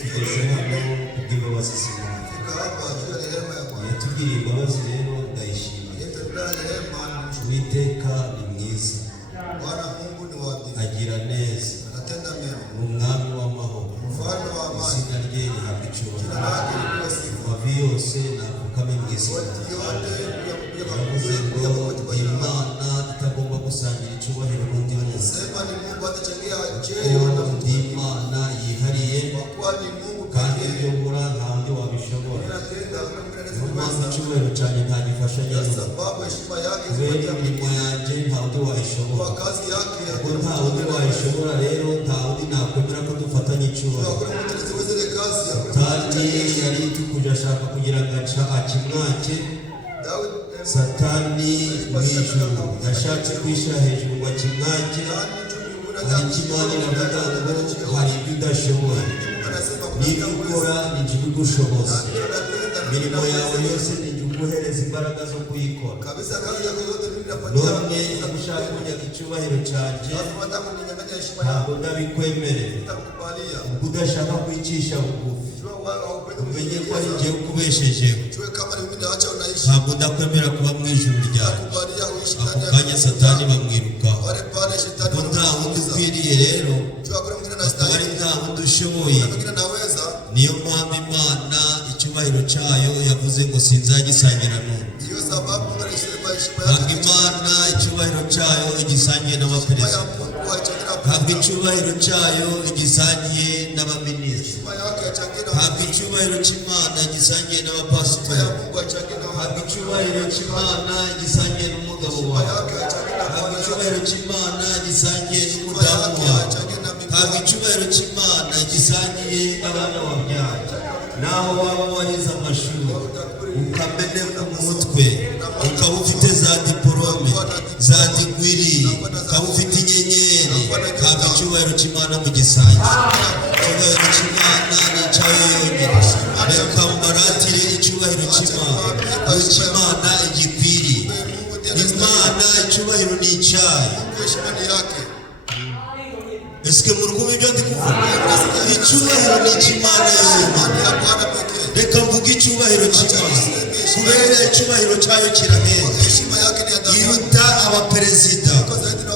tugeze hano kubw'imbabazi z'Imana. ugiriye imbabazi rero ndayishimiye. Uwiteka ni mwiza, agira neza, ni umwami w'amahoro, izina rye rihabwa icyubahiro, amavi yose napfukame mu izina. Yavuze ngo Imana itagomba gusangira icyubahiro n'undi muntu, kuko ndi Imana yihariye kandi ibyo nkora nta wundi wabishobora. Niyo mpamvu icyubahiro cyanjye ntagifasha nyine, kubera imirimo yanjye nta wundi wayishobora. Kuko nta wundi wayishobora rero nta wundi nakwemera ko dufatanya icyubahiro. Satani yari itukuje ashaka kugira ngo akimwake. Satani mu ijuru yashatse kwishyira hejuru ngo akimwake, hari ikimana iravuga ngo hari ibyo udashobora, n'ibyo ukora ni ibyo bigushoboza, imirimo yawe yose ni ibyo uguhereza imbaraga zo kuyikora. None ushaka kunyaga icyubahiro cyanjye ntabwo ndabikwemerera. Ubwo udashaka kwicisha bugufi, umenye ko ari njyewe ukubeshejeho, ntabwo ndakwemera kuba mu ijuru ryawe. Ako kanya Satani bamwirukaho, kuko nta wundi ukwiriye rero, akaba ari nta wundi ushoboye. Niyo mpamvu Imana icyubahiro cyayo yavuze ngo sinzagisangira n'undi. Ntabwo Imana icyubahiro cyayo igisangiye n'abaperezida, ntabwo icyubahiro cyayo igisangiye n'abaminisitiri, ntabwo icyubahiro cy'Imana gisangiye n'abapasitori, ntabwo icyubahiro cy'Imana gisangiye n'umugabo wawe, ntabwo icyubahiro cy'Imana gisangiye n'umudamu wawe, ntabwo icyubahiro cy'Imana gisangiye abana wabyaye. Naho waba warize amashuri ukameneka mu mutwe, ukaba ufite za diporome, za digwiri, ukaba ufite inyenyeri, ntabwo icyubahiro cy'Imana mu gisangiye. Icyubahiro cy'Imana ni icyayo yonyine. Reka mbaratire icyubahiro cy'Imana, icy'Imana igikwiriye. Imana icyubahiro ni icyayo. Ese muri kumwe ibyo ndi kuvuga? Icyubahiro ni icy'Imana yonyine. Reka mvuge icyubahiro cy'Imana, kubera icyubahiro cyayo kirahenda, iruta abaperezida,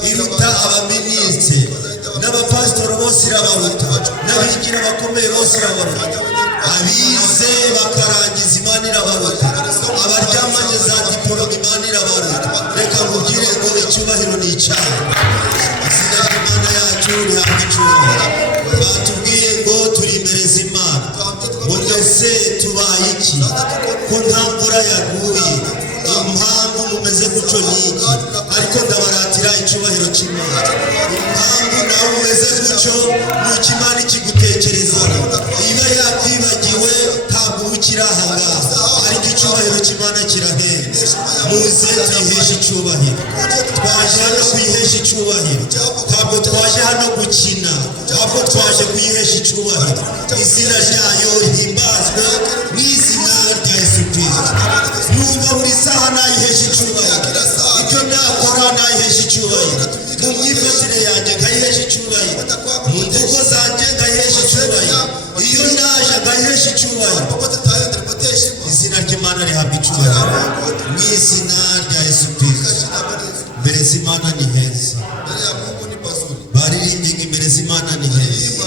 iruta abaminisitiri, n'abapasitori bose irabaruta, n'abigira bakomeye bose irabaruta, abize bakarangiza Imana irabaruta, abaryamanye za diporome Imana irabaruta. Reka nkubwire ngo icyubahiro ni icyayo. Izina ry'Imana yacu rihabwa icyubahiro. Batubwiye ngo turi imbere z'Imana, ngo mbese tubaye iki ko nta mvura yaguye? Impamvu mumeze gutyo ni iki? Ariko ndabaratira icyubahiro cy'Imana. Impamvu nawe umeze gutyo ni uko Imana ikigutekerezaho. Iba yakwibagiwe ntabwo uba ukiri aha ngaha, ariko icyubahiro cy'Imana kirahenda. Muze tuyiheshe icyubahiro. Twaje hano kuyihesha icyubahiro, ntabwo twaje hano gukina, ahubwo twaje kuyihesha icyubahiro. Izina ryayo rihimbazwe mu izina rya Yesu Kristo. Numva buri saha nayihesha icyubahiro, ibyo nakora nayihesha icyubahiro, mu myifatire yanjye nkayihesha icyubahiro, mu mvugo zanjye nkayihesha icyubahiro, iyo naje nkayihesha icyubahiro. Izina ry'Imana rihabwa icyubahiro mu izina rya Yesu Kristo. Mbere z'Imana ni heza, baririmbye imbere z'Imana ni heza.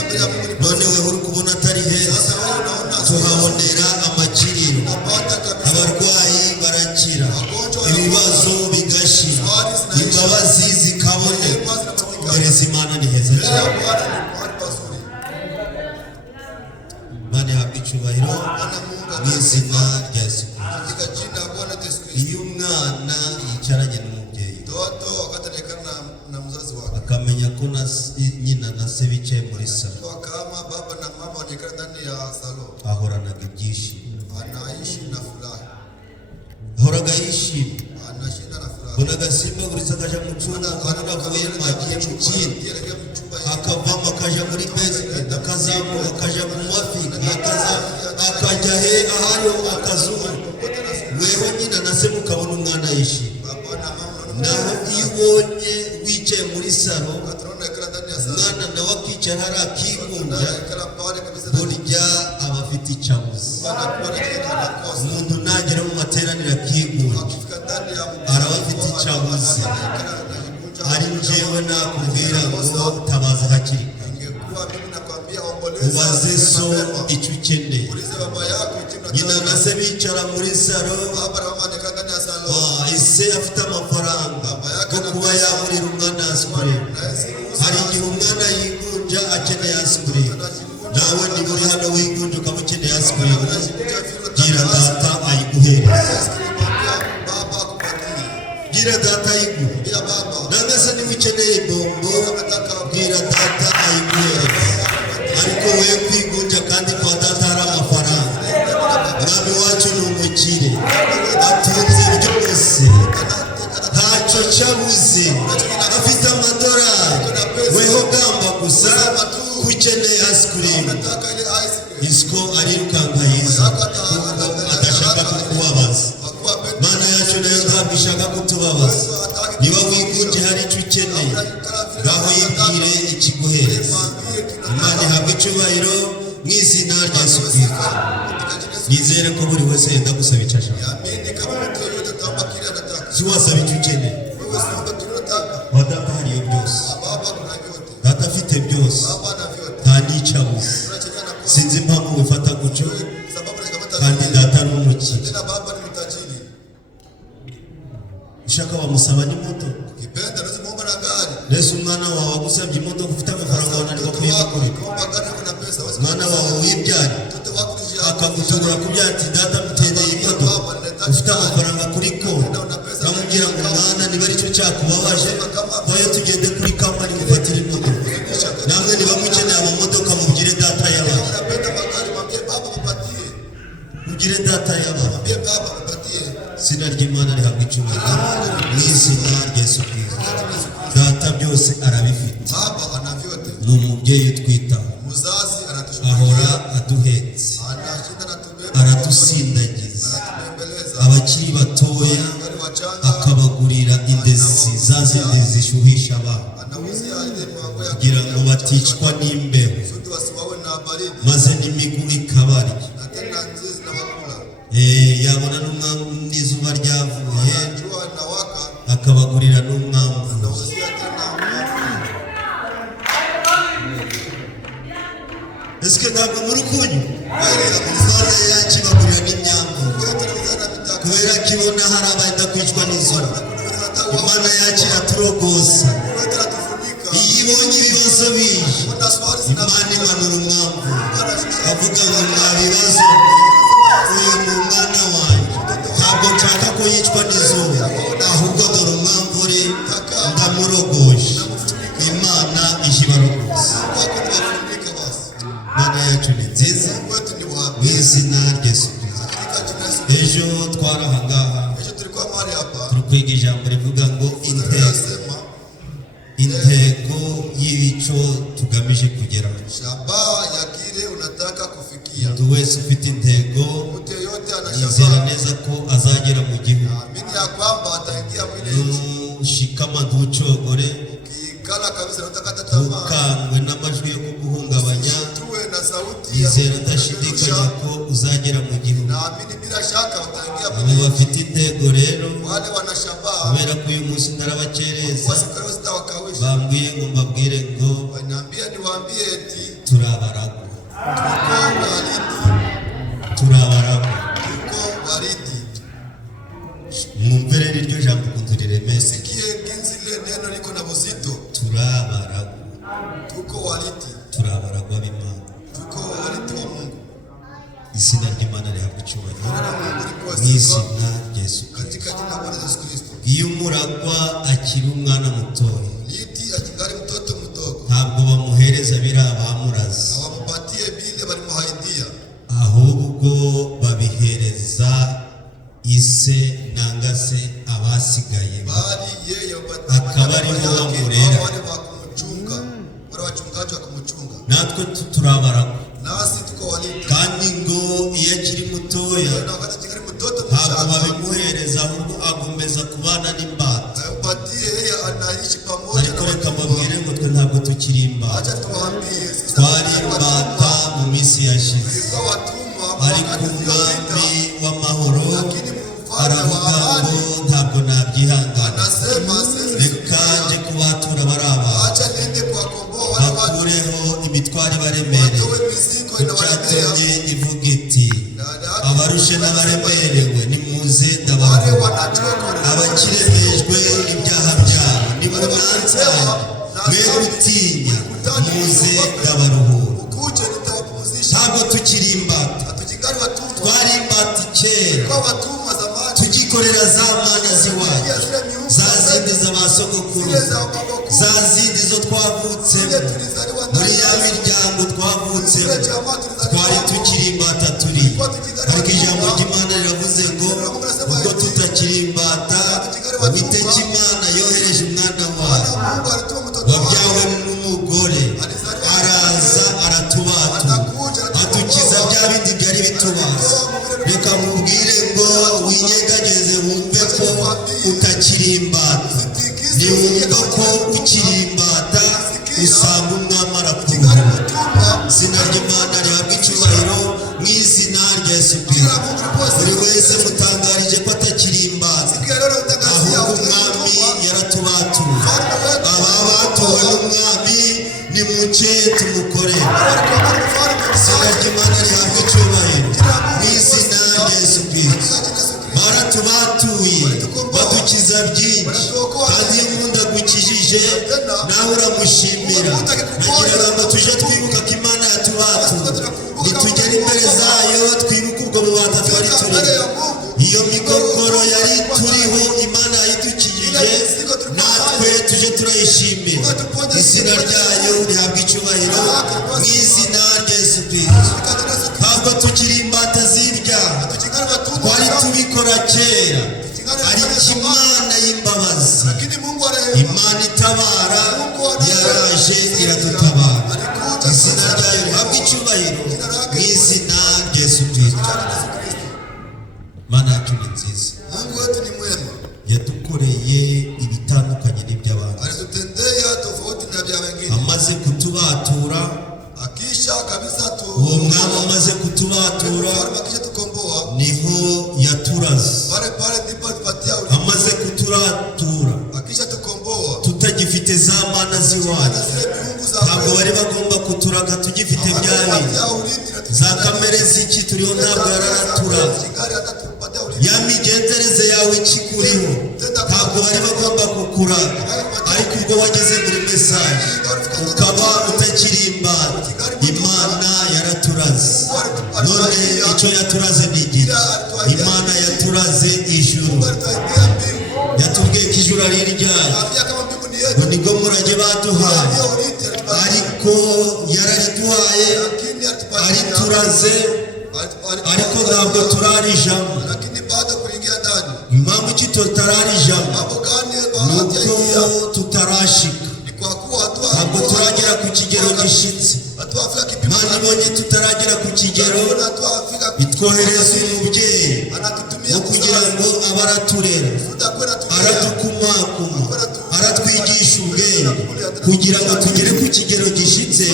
None wewe uri kubona atari heza? Tuhabonera amakiriro, abarwayi barakira, ibibazo bigashira, imbabazi zikaboneka. Mbere z'Imana ni heza. Imana ihabwa icyubahiro mu izina rya Yesu Kristo. Iyo umwana yicaranye n'umubyeyi akamenya ko nyina na se bicaye muri salo, ahoranaga ibyishimo, ahoraga yishimye. Mbona agasimbagurisa akajya mu cyumba, akaba avuyemo agiye mu kindi, akavamo akajya muri basement, akazamuka akajya mu mafika, akajya ahariho akazuba. Weho nyina na se mukabona umwana yishimye. Naho iyo ubonye wicaye muri salo, umwana nawe akicara hari akigunja, burya aba afite icyabuze. Umuntu nagera mu materaniro akigunga akifika ndani ya araba afite icyo abuze ari njyewe nakubwira ngo tabaza hakiri kare ingekuwa mimi nakwambia omboleza ubaze so icyo ukeneye ulize baba yako ikintu nyina na se bicara muri salo baba na mama ndeka ndani ya salon ise afite amafaranga yo kuba yagurira umwana asikurimu hari igihe umwana yigunja akeneye asikurimu nawe niba uri hano wigunja ukaba ukeneye asikurimu gira data ayiguhereza gira data ayiguhe nanga se niba ukeneye bombo bwira data ayiguhereza ariko we kwigunja kandi kwa data hari amafaranga mwami wacu ni umukire atunze byose ntacyo cyabuze afite amadorari weho gamba gusa ukeneye asikurimu isiko arirukanka yiza adashaka kukubabaza mana yacu nayo ntabwo ishaka kutubabaza niba wigunje hari icyo ukeneye ngaho yibwire ikiguhereza imana ihabwa icyubahiro mu izina rya Yesu Kristo nizere ko buri wese yenda gusaba icyo ashaka si wasaba icyo ukeneye wa data hariyo byose data afite byose nta n'icyo abuze sinzi impamvu bifata gutyo kandi data ni umukire ushaka wamusaba n'imodoka mbese umwana wawe agusabye imodoka ufite amafaranga wananirwa kuyigurira umwana wawe wibyara akagutungura kubyara ati data muteneye imodoka ufite amafaranga kuri konti bamubwira ngo mwana niba aricyo cyakubabaje vayo tugende kuri kampani mufatire imodoka namwe niba mukeneye amamodoka mubwire data yabaye mubwire data yabaye izina ry'Imana rihabwa icyubahiro mu izina rya Yesu Kristo data byose arabifite ni umubyeyi utwitaho ahora aduhetse aradusindagiza abakiri batoya akabagurira indezi za zindi zishyuhisha abana kugira ngo baticwa n'imbeho maze n'imigu ikabarya yabona n'izuba ryavuye akabagurira n'umwambaro ese ntabwo muri kunyu Imana yakibagurira n'imyambaro kubera ko ibona hari abenda kwicwa n'izuba Imana yakiraturogosa iyo ibonye ibibazo bije Imana imanura umwambaro avuga ngo nta bibazo uyu ni umwana wanjye ntabwo nshaka ko yicwa n'izuba ahubwo dore umwambure ndamurogoje Imana ikibarogoza Imana yacu ni nziza mu izina rya Yesu Kristo ejo twarahangaha turi kwiga ijambo rivuga ngo intego y'ibico tugamije kugeraho umuntu wese ufite intego yizera neza ko azagera mu gihugu nushikama ntucogore ntukangwe n'amajwi yo kuguhungabanya yizera adashidikanya ko uzagera mu gihugu abo bafite intego rero kubera ko uyu munsi ndarabakereza bambwiye ngo mbabwire ngo turabaragwa mwumve rero iryo jambo ukuntu riremeze turabaragwa b'Imana izina ry'Imana rihabwa icyubahiro mu izina rya Yesu Kristo iyo umuragwa akiri umwana mutoya ntabwo bamuhereza biriya bamuraze ahubwo babihereza ise nanga se abasigaye akaba aribo bamurera natwe turabaragwa kandi ngo iyo akiri mutoya ntabwo babimuhereza ahubwo agomeza kubana n'imbata ariko reka mbabwire ngo twe ntabwo tukiri imbata twari imbata mu minsi yashize ariko umwami w'amahoro aravuga Hamani ngo ntabwo nabyihangana anasema sisi reka nje kubatura baraba acha niende kuwakomboa wale watu bakureho imitwaro ibaremereye watoe mizigo inawalemea cyatumye ivuga iti abarushe n'abaremerewe nimuze wale ndabaruhura wanachoka abakiremejwe ibyaha byabo nimunansanye mwe gutinya muze ndabaruhura ukuje nitawapumzisha ntabwo tukiri imbata hatujingali watumwa twari imbata kera kwa watumwa zamani tugikorera za mana ziwacu pia zile miungu za zindi z'abasogokuru zile za maboko za zindi zo twavutsemo zile tulizaliwa muri ndani ya miryango twavutsemo zile jamaa twari tulizaliwa tukiri imbata turi ariko ijambo ry'Imana riravuze ngo ubwo tutakiri imbata Uwiteka Imana yohereje umwana wayo Mungu alituma mtoto wabyawe n'umugore araza aratubatura atukiza bya bindi byari bitubaza reka mubwire ngo winyegageze wumve ko utakiri imbata niwumva ko ukiri imbata usanga umwami arakuruhura izina ry'Imana rihabwa icyubahiro mu izina rya Yesu Kristo buri wese mutangarije ko atakiri imbata ahubwo umwami yaratubatuye aba batuwe n'umwami nimuce tumukorere izina ry'Imana rihabwa icyubahiro mu izina rya Yesu Kristo baratubatuye badukiza byinshi kandi iyo umuntu agukijije nawe uramushimira nagira ngo tujye twibuka ko Imana yatubatuye nitugera imbere zayo twibuke ubwo bubata twari turiho iyo migogoro yari turiho Imana yayidukijije natwe tujye turayishimira izina ryayo rihabwa icyubahiro mu izina rya Yesu Kristo ntabwo tukiri imbata z'ibyaha twari tubikora kera ariko Imana y'imbabazi Imana itabara yaraje iradutabara izina ryayo rihabwa icyubahiro mu izina rya Yesu Kristo Mana yacu ni nziza Mungu wetu ni mwema yadukoreye ibitandukanye n'iby'abandi alitutendea tofauti na vya wengine amaze kutubatura akisha kabisa tu uwo mwami amaze kutubatura akisha tukomboa niho yaturaze pale ndipo tupatia amaze kuturatura akisha tukomboa tutagifite za mana ziwacu zile miungu za ntabwo bari bagomba kuturaga tugifite bya bindi za kamere z'iki turiho ntabwo yararatura ya migenzereze yawe ikikuriho ntabwo bari bagomba kukuraga ariko ubwo wageze muri mesaje ukaba utakiri imbata Imana yaraturaze none icyo yaturaze ni igiki Imana yaturaze ijuru yatubwiye ko ijuru ari iryayo ngo nibwo murage baduhaye ariko yarariduhaye arituraze ariko ntabwo turarijamo impamvu iki tutararijamo nuko tutarashika ntabwo turagera ku kigero gishitse Imana ibonye tutaragera ku kigero itwohereza umubyeyi wo kugira ngo abe araturera aradukumakuma aratwigisha ubwenge kugira ngo tugere ku kigero gishitse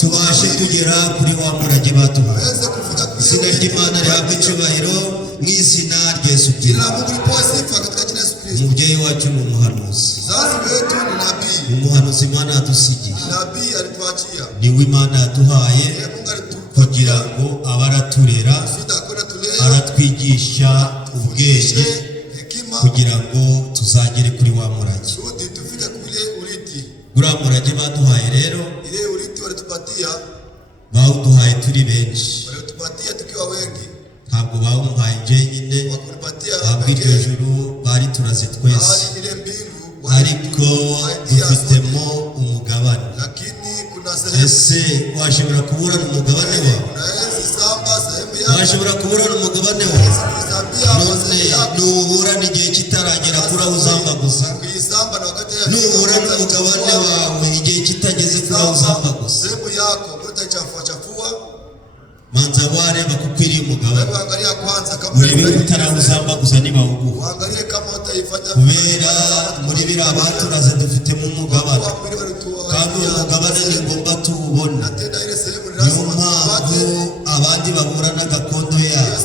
tubashe kugera kuri wa murage baduhaye izina ry'Imana rihabwa icyubahiro mu izina rya Yesu Kristo umubyeyi wacu ni umuhanuzi umuhanuzi Imana yadusigiye niwe Imana yaduhaye kugira ngo abe araturera aratwigisha ubwenge kugira ngo tuzagere kuri wa murage uriya murage baduhaye rero bawuduhaye turi benshi ntabwo bawumuhaye njyenyine ntabwo iryo juru bari turazi twese ariko dufitemo umugabane ese washobora kuburana umugabane wawe washobora kuburana umugabane wawe none nuburana igihe kitaragera kuri aho uzamba gusa nuburana umugabane wawe igihe kitageze kuri aho uzamba gusa manza wareba kukwiriye umugabane urebe utarawuzamba gusa nibawuguha kubera muri biriya baturaze dufitemo umugabane kandi uwo mugabane ni ngombwa tuwubona niyo mpamvu abandi babura n'agakondo yabo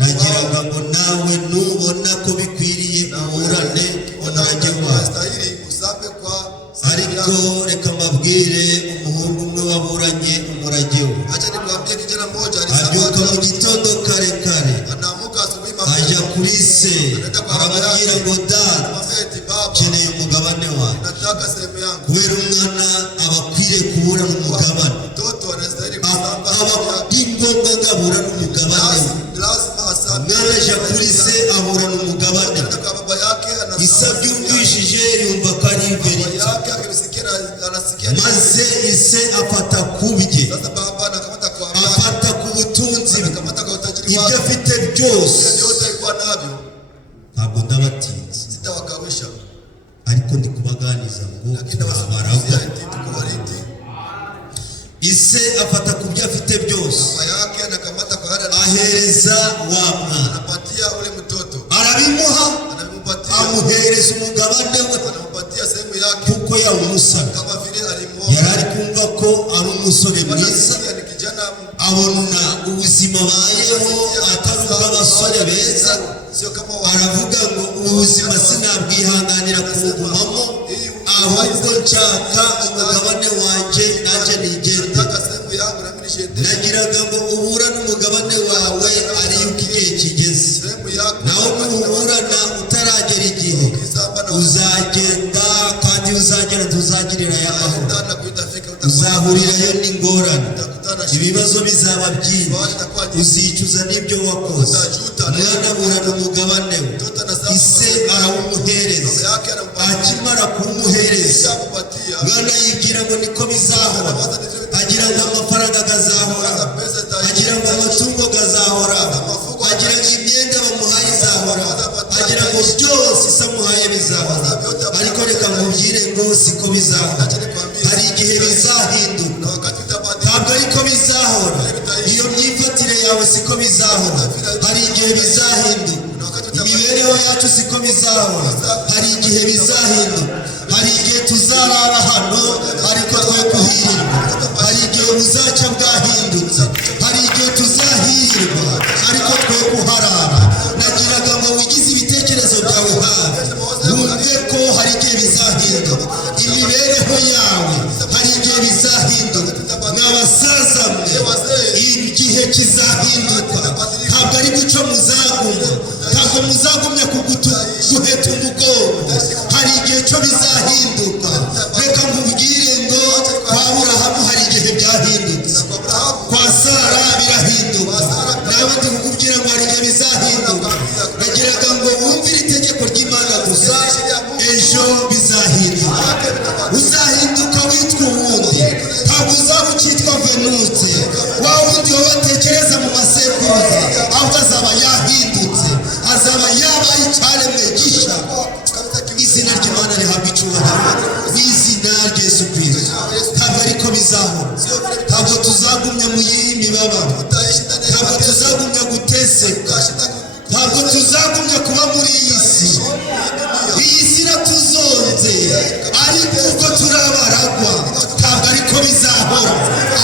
nagiraga ngo nawe nubona ko bikwiriye uburane umurage wawe. Unastahili usape kwa Ariko reka mbabwire umuhungu umwe waburanye umurage we. Acha nikwambie kijana mmoja Abyuka mu gitondo kare kare anaamka asubuhi ajya mapema kuri se aramubwira ngo data anamwambia eti baba nkeneye umugabane wawe. nataka sehemu yangu. Kubera umwana aba akwiriye kuburana umugabane, Mtoto anastahili aba kusamba ari ngombwa ngo aburane umugabane we. lazima asabe. Umwana ajya kuri se aburana umugabane. Anaenda kwa baba yake Isa abyumvishije yumva ko ari baba verite, yake akimsikia anasikia maze ise afata kubye, sasa baba anakamata kwa baba afata ku butunzi bwe, anakamata kwa utajiri ibyo wake afite byose. yote alikuwa navyo. Ntabwo ndabatinze, Sitawakawisha ariko ndi kubaganiza ngo lakini turabaragwa. eti tuko wariti. Ise afata ku byo afite byose Baba yake anakamata kwa hada ahereza wa mwana, anapatia ule mtoto arabimuha, anampatia amuhereza umugabane we anampatia sehemu yake kuko yawumusabye. kama vile Yari alimuomba. ari kumva ko ari umusore mwiza, Anasikia ni kijana abona ubuzima abayeho atari ubw'abasore beza, sio kama aravuga ngo ubu buzima sinabwihanganira kubugumamo, ahubwo nshaka umugabane wanjye nanjye nigende. nataka sehemu yangu na mimi nishiende Nagiraga ngo uburane umugabane wawe ari yuko igihe kigeze, sehemu yako naho nuburana utaragera igihe kisamba na uzagenda, kandi uzagera ntuzagirira aya mahoro, ndana kuitafika uzahurirayo n'ingorane, utakutana ibibazo bizaba byinshi, uzicuza n'ibyo wakoze. Umwana aburana umugabane we, mtoto ise arawumuhereza. baba yake anampatia Akimara kuwumuhereza, kupatia umwana yibwira ngo niko bizahora, agira ngo amafaranga gazahora, pesa agira ngo amatungo gazahora, agira ngo imyenda bamuhaye izahora, agira ngo byose ise amuhaye bizahora. Ariko reka nkubwire ngo siko bizahora, hari igihe bizahinduka, na wakati utabadilika ntabwo ariko bizahora. Iyo myifatire yawe siko bizahora, hari igihe bizahinduka. Imibereho yacu siko bizahora, hari igihe bizahinduka. Hari igihe tuzarara hano ariko twe kuhirirwa, hari igihe buzacya bwahindutse, hari igihe tuzahirwa ariko twe kuharara. Nagiraga ngo wigize ibitekerezo byawe hafi, wumve ko hari igihe bizahinduka. Imibereho yawe hari igihe bizahinduka. Mwabasaza mwe, igihe kizahinduka, ntabwo ari guca muzaguma, ntabwo muzagumya guheta umugongo. Hari igihe cyo bizahinduka. Reka nkubwire ngo kwa Aburahamu hari igihe byahindutse, kwa Sara birahinduka, nawe ndi kukubwira ngo hari igihe bizahinduka. Nagiraga ngo wumvire itegeko ry'Imana gusa, ejo bizahinduka. Uzahinduka witwa uwundi, ntabwo uzaba ukitwa Venute, wa wundi wowe batekereza mu masekuruza, ahubwo azaba yahindutse, azaba yabaye icyaremwe gisha. Izina ry'Imana rihabwa icyubahiro, n'izina rya Yesu Kristo. Ntabwo ariko bizahora, ntabwo tuzagumya mu y'iyi mibabaro, ntabwo tuzagumya guteseka, ntabwo tuzagumya kuba muri iyi si. Iyi si iratuzonze, ariko uko turabaragwa ntabwo ariko bizahora,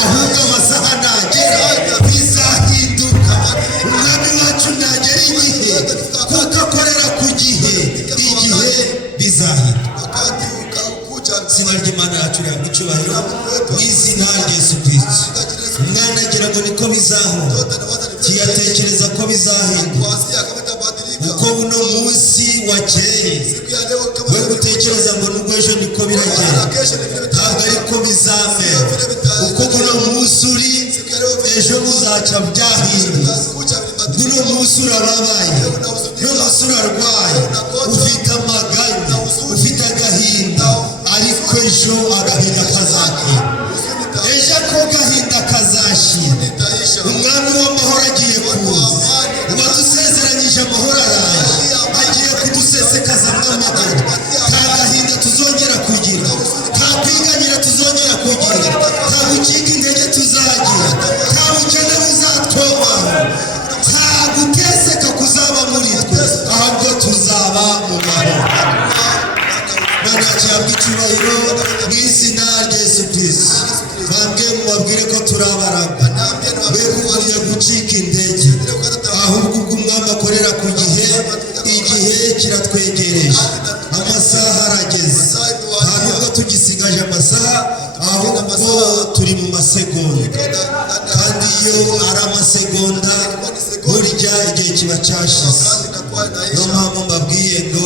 ahubwo amasaha nagera bizahinduka. Umwami wacu nagera igihe, kuko akorera ku gihe, igihe bizahinduka. wakati ukakuja Izina ry'Imana yacu rihabwa icyubahiro, mu izina rya Yesu Kristo. Umwana agira ngo niko bizahora, mtoto anawaza ni vile tiyatekereza ko bizahinduka. kuanzia kama itabadilika Uko uno munsi wakeye, siku ya leo kama we gutekereza ngo nubwo ejo niko na biragenda, kesho ni vile ntabwo ariko bizamera. Uko uno munsi uri, siku ya leo ejo buzaca byahinduka. kucha vilibadilika. Uno munsi urababaye, uno munsi urarwaye, ufite amaganya, ufite agahinda, ariko ejo agahinda kazakira, ejo ako gahinda kazashira. Itaisha Umwami w'amahoro agiye kuza, uwadusezeranyije amahoro araje, agiye kudusesekazamo amahoro. Nta gahinda tuzongera kugira, nta kwiganyira tuzongera kugira, nta gucika intege tuzagira, nta bukene buzatwomaho, nta guteseka kuzaba muri twe, ahubwo tuzaba mu mahoro. Mana cyabwa icyubahiro, mu izina rya Yesu Kristo. Bambwe mubabwire ko turabaragwa, be kugumya gucika intege, ahubwo ubwo umwami akorera ku gihe igihe kiratwegereje, amasaha arageze. Nta nubwo tugisigaje amasaha, ahubwo turi mu masegonda, kandi iyo ari amasegonda burya igihe kiba cyashize. Niyo mpamvu mbabwiye ngo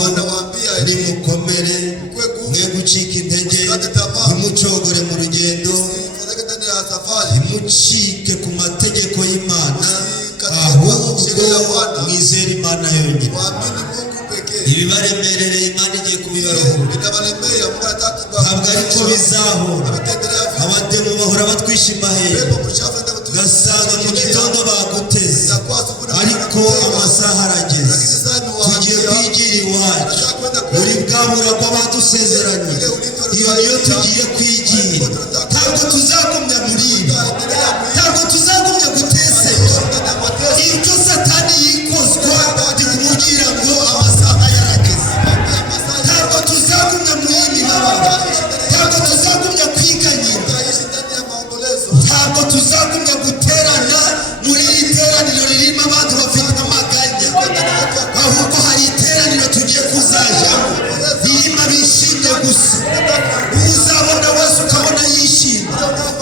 nimukomere, mwe gucika intege, ntimucogore mu rugendo, ntimucike ku mategeko y'Imana, ahubwo mwizere Imana yonyine. Ibibaremerereye Imana igiye kubibaruhura, ntabwo ariko bizahora. Abademu bahora batwishima hejuru, ugasanga mu gitondo baguteze, ariko amasaha arageze. Tugiye kwigira iwacu muri bwa buragwa badusezeranye. Iyo niyo tugiye kwigira. Ntabwo tuzagumya muri ibi, ntabwo tuzagumya guteseka. Ibyo Satani yikozwa ndi kumubwira ngo amasaha yarageze. Ntabwo tuzagumya muri ibi mabanga, ntabwo tuzagumya kwiganyira, ntabwo tuzagumya guterana muri iri teraniro ririmo abantu bafite amaganya, ahubwo hari iteraniro tugiye kuzajyamo ririmo abishimye gusa. Uzabona wese ukabona yishimye,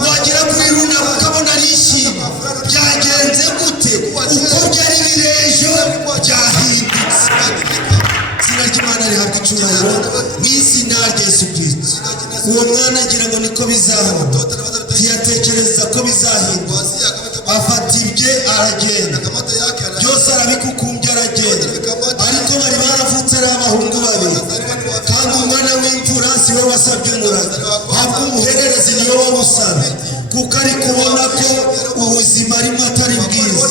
wagera kuri runaka ukabona arishimye. Byagenze gute? Uko byari biri ejo byahindutse. Izina ry'Imana rihabwa icyubahiro mu izina rya Yesu Kristo. Uwo mwana agira ngo niko bizahora, ntiyatekereza ko bizahinduka. Afata ibye aragenda, byose arabikukumbya aragenda. Ariko bari baravutse ari abahungu babiri, kandi umwana w'imfura si we wasabye umurage, ahubwo umuhererezi niwe wawusabye, kuko ari kubona ko ubuzima arimo atari bwiza.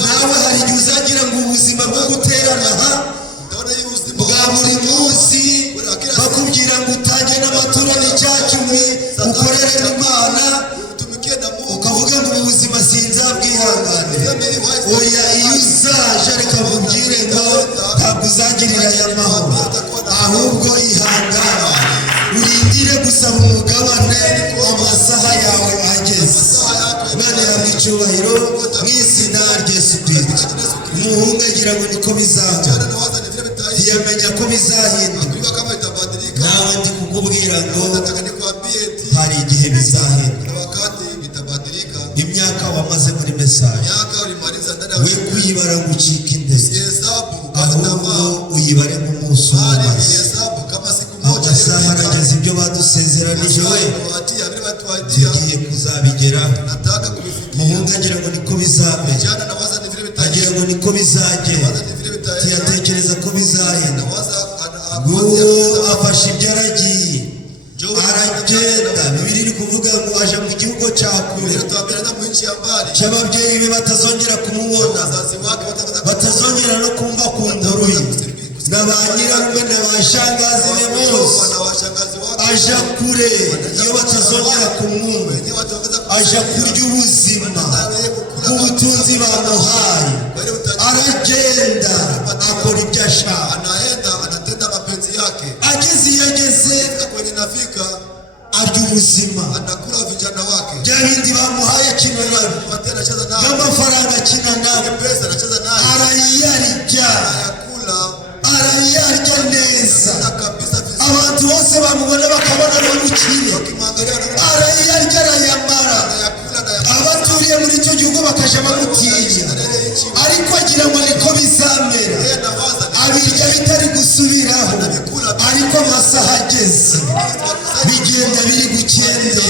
Nawe hari igihe uzagira ngo ubuzima bwo guterana bwa buri munsi bakubwira ngo utange n'amaturo n'icyacumi ukorere n'Imana, ukavuga ngo ubuzima sinzabwihanganira. Oya, iyo uzaje reka nkubwire ngo ntabwo uzagirira aya mahoro, ahubwo ihangane, urindire gusaba umugabane, amasaha yawe ageze. Imana yahabwa icyubahiro mu izina rya Yesu Kristo. Umuhungu agira ngo niko bizahora, ntiyamenya ko bizahinduka. Nawe ndi kukubwira ngo hari igihe bizahinduka. Imyaka wamaze muri Mesaya, we kuyibara ngo ucike intege, ahubwo uyibare nk'umunsi w'amazi. Amasaha arageze, ibyo badusezeranije we tugiye kuzabigeraho. Umuhungu agira ngo niko bizamera, agira ngo niko bizagenda, ntiyatekereza ko bizahinduka. Nguwo afashe ibyo aragiye, aragenda. Bibiliya iri kuvuga ngo aje mu gihugu cya kure, cy'ababyeyi be batazongera kumubona, batazongera no kumva ku nkuru ye, na ba nyirarume na ba shangazi be bose. Aja kure, iyo batazongera kumwumva, aja kurya ubuzima bw'ubutunzi bamuhaye. Aragenda akora ibyo ashaka, ageze iyo ageze arya ubuzima, bya bindi bamuhaye akina nabo, n'amafaranga akina nabo, arayarya neza. Abantu bose bamubona bakabona n'umukire, arayarya arayamara. Abaturiye muri icyo gihugu bakajya bamutinya, ariko agira ngo niko bizamera. Abirya bitari gusubiraho, ariko amasaha ageze, bigenda biri gukende,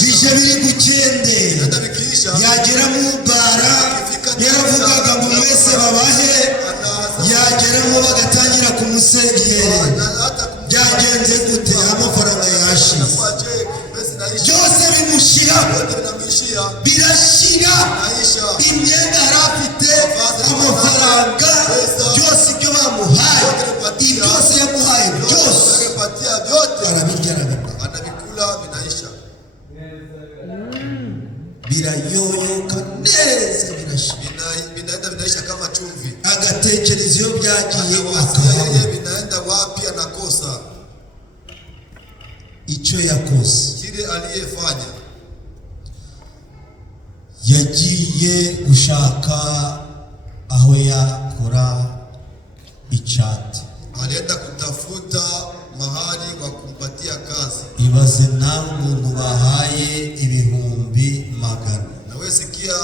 bije biri gukende. Yagera mu bara, yaravugaga ngo mwese babahe, yageramo bagatangira kumusengera. Byagenze gute? Amafaranga yashize, byose bimushiraho, birashira. Imyenda yari afite, amafaranga, byose ibyo bamuhaye, ibyose yamuhaye byose arabirya, birayoyoka neza, birashira, agatekereza iyo byagiye akabona icyo yakoze. Yagiye gushaka aho yakora chati. alienda kutafuta mahali wa kumpatia kazi. Ibaze nawe umuntu bahaye ibihumbi magana, Na wewe sikia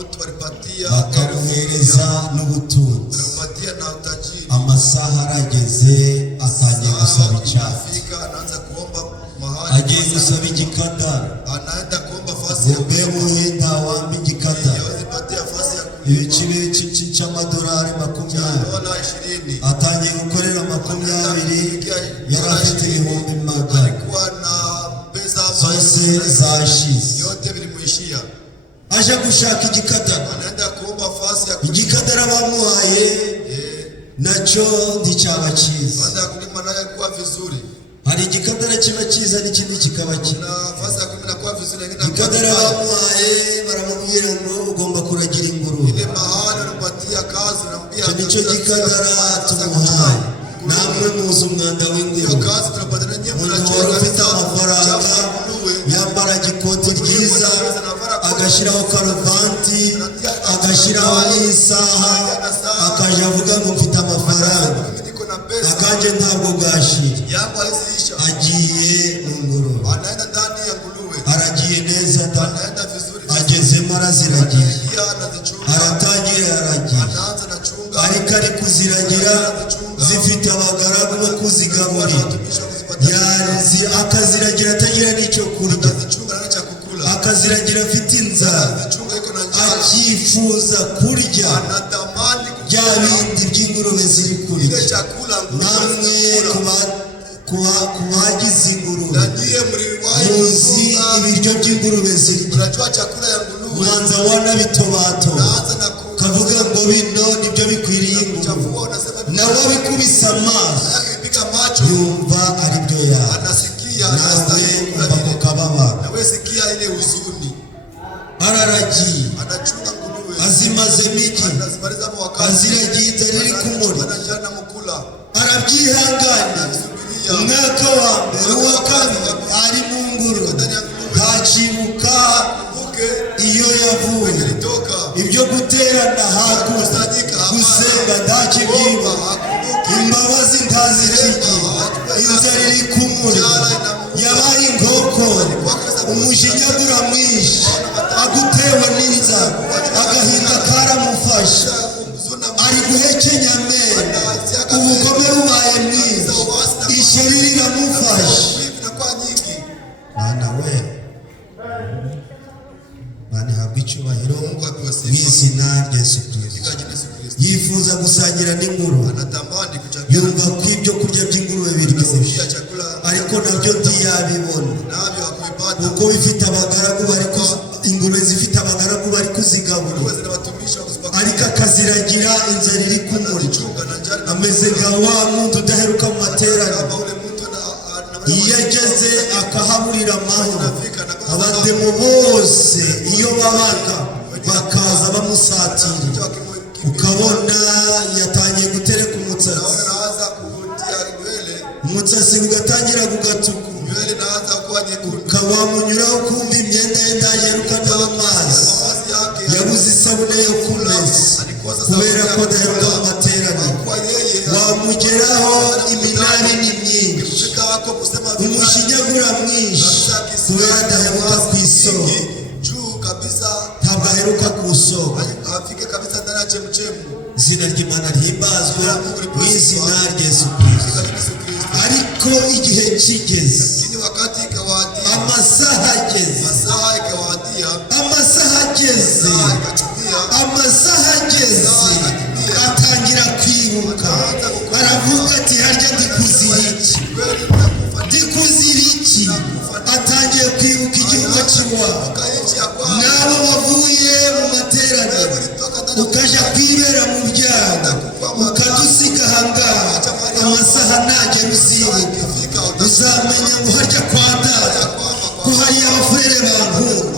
mtu alipatia bakamuhereza n'ubutunzi, alipatia na utajiri. amasaha arageze atangiye gusaba icyati, anaanza kuomba mahali, agiye gusaba igikadara, anaenda kuomba fasi ya mbe muhinda wambi igikadara kupatia fasi ya ibiciro cy'amadolari 20, dola 20. atangiye gukorera 20, yari afite ibihumbi magana, Alikuwa na pesa zose zashize, yote vilimuishia. aje gushaka igikadara. Anaenda kuomba fasi ya Igikadara bamuhaye nacyo nticyaba cyiza. baada ya kulima naye kuwa vizuri. Hari igikadara kiba cyiza n'ikindi kikaba kibi. Na fasi ya kulima kuwa vizuri nyingine Igikadara bamuhaye baramubwira ngo ugomba kuragira ingurube. ile mahali anapatia kazi na mbia. Nicyo gikadara tumuhaye. Namwe muzi umwanda w'ingurube. Hiyo kazi tunapata na nyinyi Umuntu wari ufite amafaranga yambara igikoti ryiza, agashyiraho karuvati, agashyiraho n'isaha, akaje avuga ngo mfite amafaranga, akanje ntabwo bwashira, yangu aliziisha. agiye mu ngurube, Anaenda ndani ya nguluwe. aragiye neza da, Anaenda vizuri. agezemo araziragiye, Pia anazichunga. aratangiye aragiye, Anaanza na chunga. ariko ari kuziragira zifite abagaragu bo kuzigaburira, akaziragira atagira n'icyo kurya, Anazichunga na cha kukula. akaziragira afite inzara, Anazichunga iko na njaa. akifuza kurya Anatamani bya bindi by'ingurube ziri kurya. ile chakula Namwe kubagize ingurube na nyie mliwahi muzi ibiryo by'ingurube zirya, unajua chakula ya nguluwe. ubanza wanabitobato Unaanza na kavuga ngo bino nibyo bikwiriye ingurube, kuchafua, unasema nawe abikubise amaso akipika macho yumva ari byo yawe, anasikia nawe anastahili umva kula ko vile. kababara. Na wewe sikia ile huzuni. Anachunga Araragiye nguluwe. azimazemo iki, Anazimaliza wakati. aziragiye inzara iri kumuri, Anajana mkula. arabyihangana. Umwaka wa mbere uwa kabiri ari mu ngurube, ntakibuka Kumbuke iyo yavuye, ilitoka. ibyo guterana hakuza, gusenga ntakibyiba, imbabazi ntazikigiye, inzara iri kumuri, yabaye inkoko, umujinyagura mwinshi, agutewe n'inzara, agahinda karamufasha, ari guhekenya amenyo, ubugome bubaye mwinshi, ishyari riramufasha. Inakuwa nyingi. Mwana we, Mwana habwa icyubahiro Mungu apewe mu izina rya Yesu Kristo. Katika jina la Yesu Kristo. Yifuza gusangira n'ingurube, Anatamani kuchakula. yumva ko ibyo kurya by'ingurube biryoshye, Kusikia chakula ariko nabyo ntiyabibona navyo hakuvipata. kuko bifite abagaragu ingurube zifite abagaragu bari kuzigaburira, Wewe zinawatumisha kuzipaka. ariko akaziragira inzara iri kumuri, Chunga na njari na ameze nka wa muntu udaheruka mu materaniro. kama ule mtu Iyo ageze akahaburira amahoro, abademu bose iyo babaga bakaza bamusatira, ukabona yatangiye gutereka umutsatsi, anaanza kuvutia nywele. umutsatsi ugatangira kugatuku, Nywele inaanza kuwa nyekundu. ukawamunyuraho kumva imyenda ye ndaheruka n'amazi, Mavazi yake yabuze isabune yo kumesa kubera ko adaheruka mu materaniro, kwa yeye wamugeraho iminani ni myinshi, kufika wako kusema umushinyagura mwinshi kubera adaheruka ku isoko, juu kabisa. ntabwo aheruka ku isoko. Afike kabisa ndani ya chemchemu. Izina ry'Imana rihimbazwe mu izina rya Yesu Kristo. Katika Yesu Kristo. Ariko igihe kigeze, Lakini wakati ikawadia. amasaha ageze, Masaa ikawadia. amasaha ageze, Saa ikatimia. amasaha ageze, atangira kwibuka, aravuga ati harya ndikuzira iki, Kweli nitakufa. ndikuzira iki, atangiye kwibuka igihugu cy'iwabo, Nchi ya kwao. n'abo bavuye mu materaniro, ukaja kwibera mu byago, ukadusiga ahangaha, amasaha nagera uzibuka, uzamenya ngo harya kwa data ko hari abafurere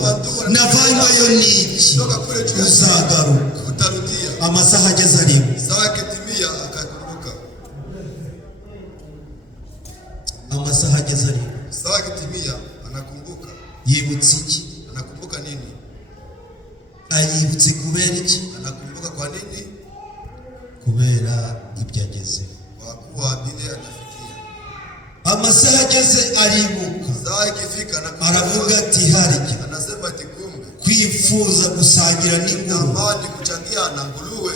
bantu navanywayo n'iki, uzagaruka. Utarudia. Amasaha ageze arimo, Saa ikitimia akakumbuka. amasaha ageze arimo, Saa ikitimia anakumbuka. yibutse iki? Anakumbuka nini? Ayibutse kubera iki? Anakumbuka kwa nini? Kubera ibyo ibyo ageze. kwa kuwa bile anafikia. Amasaha ageze aribuka, Saa ikifika na aravuga ati harya anasema ati kumbe kwifuza gusangira n'ingurube, natamani kuchangia na nguruwe.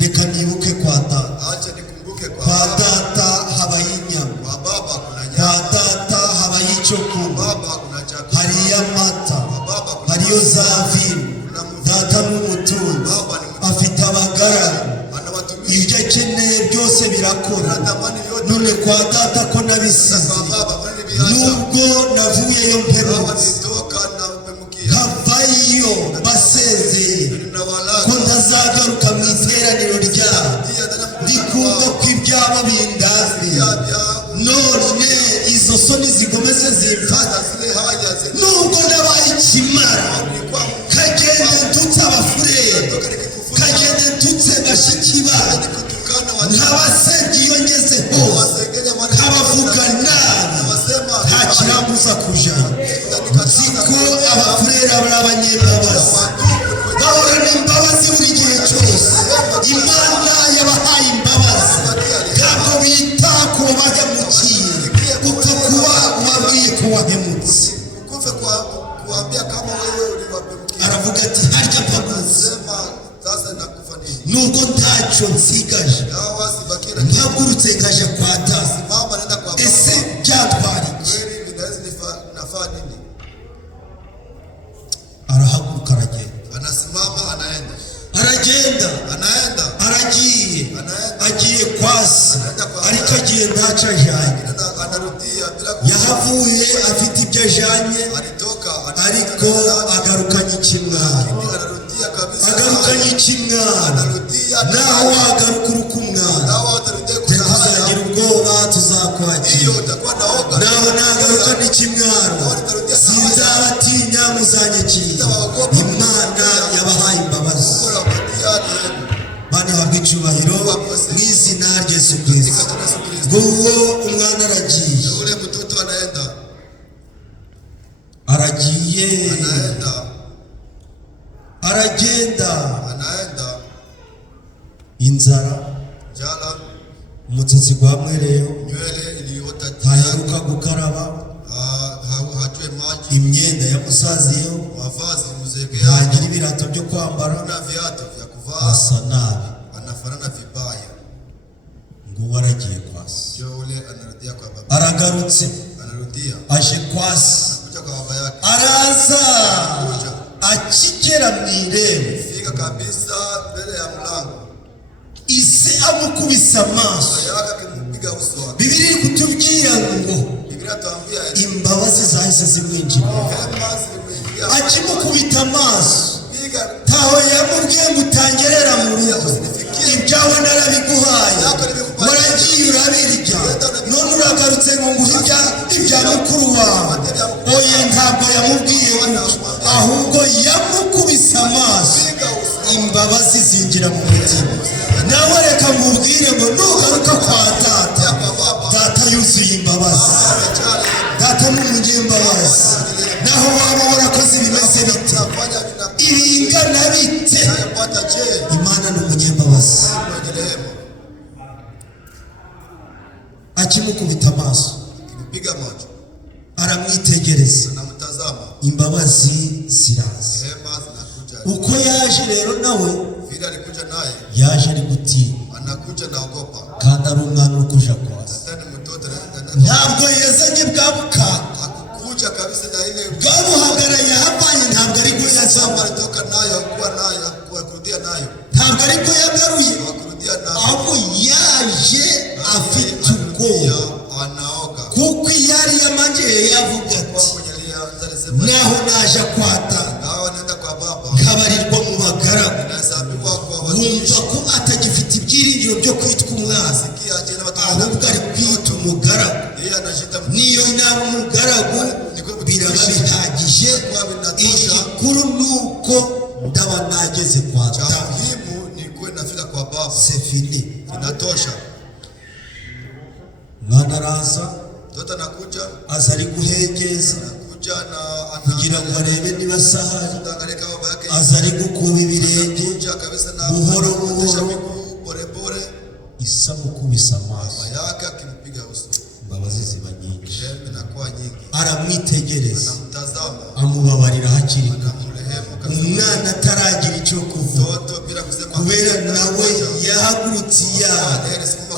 reka nibuke kwa data. Acha nikumbuke Kwa data habayo inyama, kwa baba kuna kwa nyama, data habayo icyo kunywa, baba kuna chakula, hariyo amata, kwa baba kuna hariyo za vino. Data n'umutunzi afite abagaragu, ana watumishi. ibyo akeneye byose birakora. Natamani yote None kwa data ko nabisize, kwa baba mwene biacha. nubwo navuyeyo Baba mpemutse, nitoka na umemukia. nkavayo basezeye Na wala ko ntazagaruka mu iteraniro ryabo, ndikumva ko ibyabo bindambiye. None izo soni zigomeze zimfata, nubwo nabaye ikimara, kagende ndutse abafurere, kagende ndutse bashiki banyu, nkabasenga iyo ngeze hose, nkabavuga nabi, nta kirambuza kujayo. Nzi ko abafurere ari abanyembabazi, bahorana imbabazi buri gihe cyose. Imana yabahaye imbabazi, ntabwo bita ku bahemukiye, upfa kuba ubabwiye ko wahemutse. Kufa kuambia kama wewe uliwapemukia. Aravuga ati harya mpaguze, Sema sasa nakufa nini? nubwo ntacyo nsigaje, Hawa sibakira mpagurutse nkaja kwa data, mama naenda kwa baba. ese byatwara iki? Kweli vinaweza nafaa nini? Arahaguruka aragenda, Anasimama anaenda. aragenda, Anaenda. aragiye, Anaenda. agiye kwasi, ariko agiye ntacyo ajanye. Anarudia bila Yahavuye afite ibyo ajanye, alitoka ariko agarukanye ikimwaro, anarudia kabisa. agarukanye ikimwaro. Anarudia Naho wagaruka uruka umwana, dawa atarudia kuna tuzagira haya. ubwoba, tuzakwakira. Hiyo utakuwa naoga. Naho nagarukana ikimwaro, sinzabatinya, muzanyakira. Imana yabahaye imbabazi. Kwa madiani Bana habwa icyubahiro mu izina rya Yesu Kristo. Nguwo umwana aragiye, yule mtoto anaenda. aragiye, Anaenda. aragenda. Anaenda. Inzara, Jala umusatsi gwamwereyeho, nywele iliota ntaheruka gukaraba, hajue maji. imyenda yamusaziyeho, Mavazi muzekea. ntagira ibirato byo kwambara, Kuna viatu vya kuvaa. asa nabi. Anafanana vibaya. Nguwo aragiye kwasi, Yule anarudia kwa baba. aragarutse, Anarudia. aje kwasi, Kuja kwa baba yake. araza, akigera mu irembo, Fika kabisa mbele ya mlango. ise amukubise amaso. Baba yake akimpiga uso wake. Bibiri iri kutubwira ngo Biblia tuambia imbabazi zahise zimwinjira. hema zimeingia. Akimukubita amaso, Piga ntaho yamubwiye ngo utangerera mu rugo, ibyawe narabiguhaye, waragiye urabirya, none uragarutse ngo nguhe ibya mukuru wawe. Oya, ntabwo yamubwiye gutyo, ahubwo yamukubise amaso, imbabazi zinjira mu mutima. Nawe reka mubwire ngo nugaruka kwa data, data yuzuye imbabazi, data ni umunyembabazi. Naho waba warakoze ibimeze bite, ibingana bite, pata je Imana ni umunyembabazi. mwenye rehema. Akimukubita amaso, Kimpiga macho. aramwitegereza, Anamtazama. imbabazi ziraza. Rehema zinakuja. Uko yaje rero nawe Vile alikuja naye. yaje ari gutinya, Anakuja naogopa. kandi ari umwana uri kuja kwasi. Tena mtoto Ntabwo yazanye bwa bukaka, hakukuja kabisa na ile bwamuhagaranye ahavanye, ntabwo ari bwo yazanye, alitoka nayo kuwa nayo kurudia nayo. ntabwo ari bwo yagaruye, Hakurudia nayo. ahubwo yaje afite ubwoba, Anaoga. kuko iyo ari yamageye yavuga Kwa ati mwenye alianza alisema naho naje kwata hawa naenda kwa baba. nkabarirwa mu bagaragu, Nahesabiwa kwa wumva ko atagifite ibyiringiro byo kwitwa umwana, Sikia jina watu ahubwo ari kwita umugaragu. yeye anashita Niyo naba umugaragu biraba bihagije, igikuru ni uko ndaba nageze kwa cha data. muhimu ni kuwe nafika kwa baba. C'est fini. Inatosha. Mwana araza, Mtoto anakuja, aza ari guhengeza anakuja na kugira ngo arebe niba sahari, anaangalia kama baba yake aza ari gukuba ibirenge anakuja kabisa na buhoro kuendesha buhoro. miguu pole pole. isamukubisa amaso, mama yake akimpiga uso, imbabazi ziba nyinshi. rehema inakuwa nyingi, Aramwitegereza, anamtazama, amubabarira hakiri kare. anamrehemu Umwana ataragira icyo kuvuga, mtoto bila kusema kubera nawe yahagurutse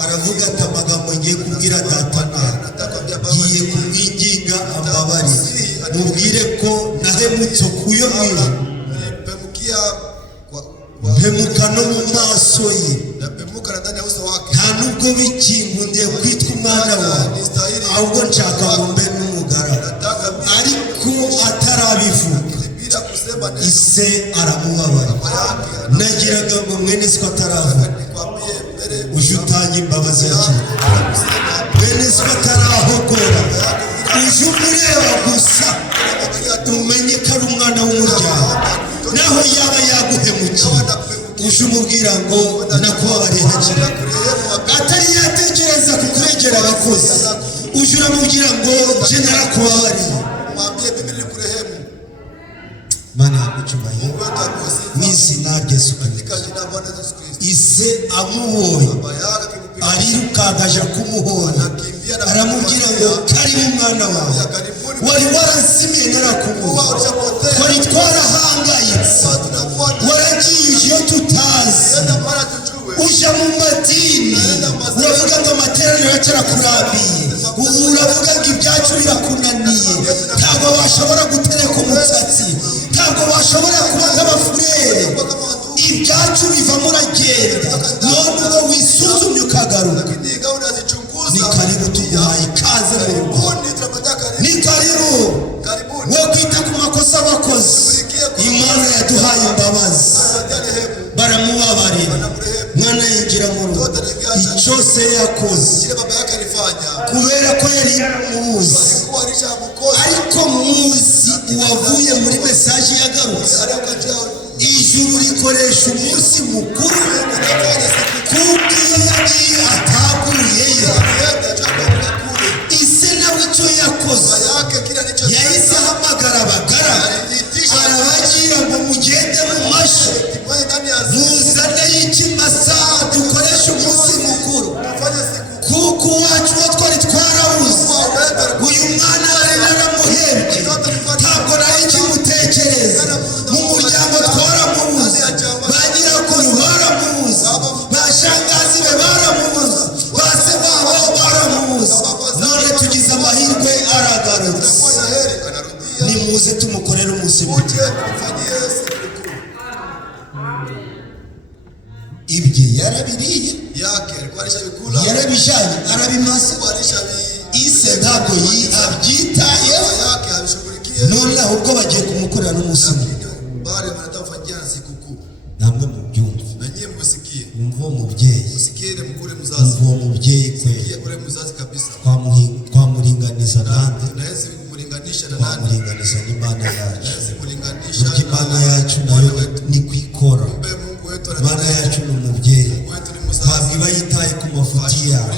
aravuga ati amagambo ngiye kubwira data ngiye kumwinginga ambabarire, mubwire ko nahemutse kuyo mwiza, mpemuka no mu maso ye, nta nubwo bikingundiye kwitwa umwana wawe, ahubwo nshaka ngo mbe n'umugaragu. Ariko atarabivuga ise aramubabarira. Nagiraga ngo mwene se ataravuga uje utanga imbabazi yakira, mwene se atarahogora uje umureba gusa umenye ko ari umwana w'umuryango, naho yaba yaguhemukiye uje umubwira ngo nakubabariye hakiri, atari yatekereza kukwegera abakozi uje uramubwira ngo je narakubabariye. Mana yakucyubahiro mu izina rya Yesu Kristo. Ise amubonye arirukanka aja kumuhora, aramubwira ngo karibu umwana wawe, wari warazimiye narakubonye, twari twarahangayitse, waragiye iyo tutazi, uja mu madini uravuga ngo amateraniro yacarakurambiye, uravuga ngo ibyacu birakunaniye, ntabwo washobora gutereka umusatsi, ntabwo washobora kuba nk'abafurere, ibyacu bivamo uragenda, none ubwo wisuzumye ukagaruka. Ni karibu tuguhaye ikaze mu rugo, ni karibu wo kwita ku makosa wakoze. Imana yaduhaye imbabazi, baramubabarira, mwana yinjira mu rugo, icyose yakoze kubera ko yari muzi, ariko muzi uwavuye muri mesaje yagarutse. Ijuru rikoresha umunsi mukuru kuko iyo yagiye ataguyeyo. Ise nawe icyo yakoze yahise ahamagara abagara, arabagira ngo mugende mu mashyi muzane y'ikimasa dukoresha umunsi mukuru, kuko uwacu wo twari twarabuze, uyu mwana yari naramuhebye, ntabwo nari ikimutekereza, mu muryango twaramubuze, ba nyirakuru baramubuze, ba shangazi be baramubuze, ba se babo baramubuze, none tugize amahirwe aragarutse. Nimuze tumukorere umunsi mukuru. Ibye yarabiriye, yarabijanye, arabimaze. Ise ntabwo abyitayeho, none ahubwo bagiye kumukorera n'umunsi mukuru. Namwe mubyumve, mwumve uwo mubyeyi, mwumve uwo mubyeyi kweli, twamuringaniza nande, twamuringaniza n'Imana yacu. Burya Imana yacu nayo ni kwikora, Imana yacu ni umubyeyi, ntabwo iba yitaye ku mafuti yawe,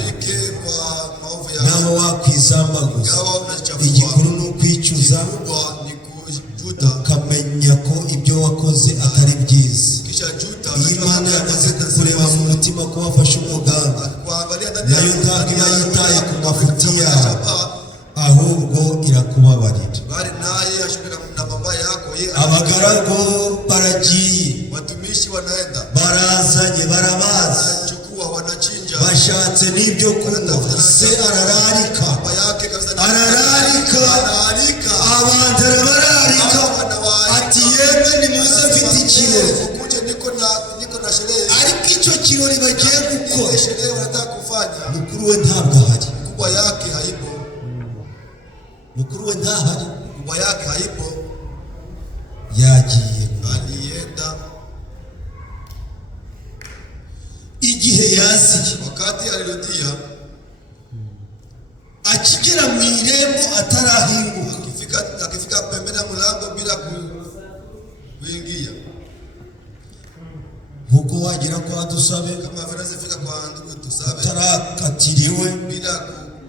naho wakwizambaguza. Igikuru ni ukwicuza, ukamenya ko ibyo wakoze atari byiza. Iyo Imana yamaze kukureba mu mutima ko wafashe umugambi, nayo ntabwo iba yitaye ku mafuti yawe, ahubwo irakubabarira. Abagaragu baragiye, barazanye, barabaza, bashatse n'ibyo kunywa. Se arararika, abantu arabararika, ati yemwe nimuze mfite ikirori. Ariko icyo kirori bagiye gukora, mukuru we ntabwo ahari, mukuru we ntahari, yagiye. Igihe yaziye, akigera mu irembo atarahinguka, akifika pembeni ya mlango bila kuingia, nkuko wagira kwa dusabe, kama vile zifika kwa ndugu tusabe, tarakatiriwe bila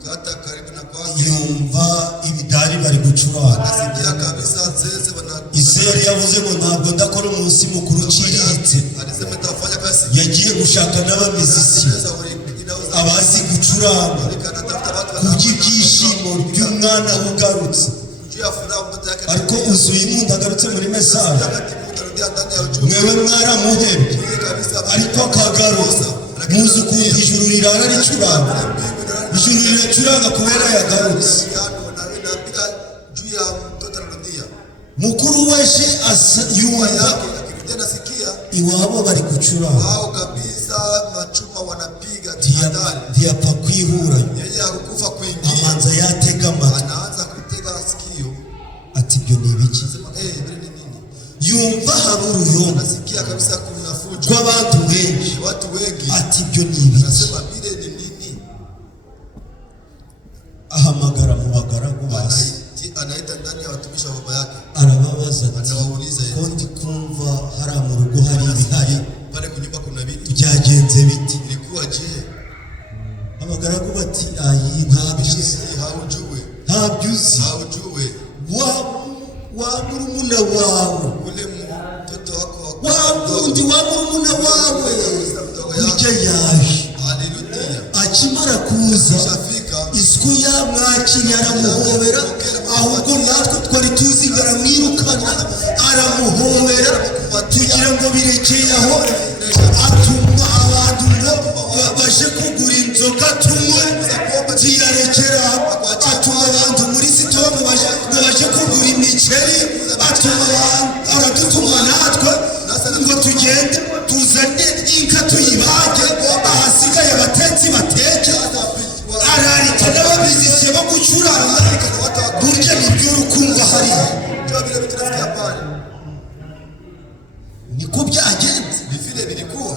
kukata karibu na kwa yumva ibidari bari gucuranga, asikia kabisa zeze wana. Ise yari yavuze ngo ntabwo ndakora umunsi mukuru uciriritse, alisema tafanya basi, yagiye gushaka n'abamizisi, abazi gucuranga Ariko anatafuta watu kubw'ibyishimo by'umwana ugarutse. juu ya furaha mtoto yake. Ariko uzuye impundu agarutse muri mesaje, Wakati mtu anarudia ndani ya ujumbe mwewe mwaramuhebye kabisa, ariko akagarutse. Muzi ukuntu ijuru rirara ricuranga, ijuru riracuranga kubera yagarutse. inapiga juu ya mtoto anarudia Mukuru wese yumva yake, akirudia nasikia iwabo bari gucuranga, wao kabisa machuma wanapiga tahadhari. ntiyapfa kwihura, Yeye hakufa kuingia, amanza yatega amatwi anaanza kutega sikio, ati ibyo ni ibiki. sema vile ni nini? Yumva hari uruyongo Nasikia kabisa kuna fujo, rw'abantu benshi, watu wengi ati ibyo ni ibiki. nasema vile ni nini? Ahamagara mu bagaragu base, Anaita ndani ya watumishi wa baba yake, arababaza ati anawauliza ko ndi kumva hari mu rugo hari ibihari, pale kunyumba kuna vitu, byagenze biti? ilikuwa je? Abagaragu bati ayi ntabyo uzi, Haujue, ntabyo uzi. haujue wa murumuna wawe, ule mtoto wako wa wundi wa murumuna wawe burya yaje. Haleluya, Akimara kuza shafika isuku yamwakiriye aramuhobera, ahubwo natwe twari tuzi aramwirukana, aramuhobera tugira ngo birekeye aho. Atuma abantu ngo baje kugura inzoga tunywe, tiyarekera. Atuma abantu muri sitomu ngo baje kugura imiceri, aradutuma natwe ngo tugende tuzane inka tuyibage, ahasigaye abatetsi bateke. Ararika n'ababizisiye bo gucuranga, burya nibyo urukumva hariya. ndio vile vitu nafikia pale, Niko byagenze, ni vile vilikuwa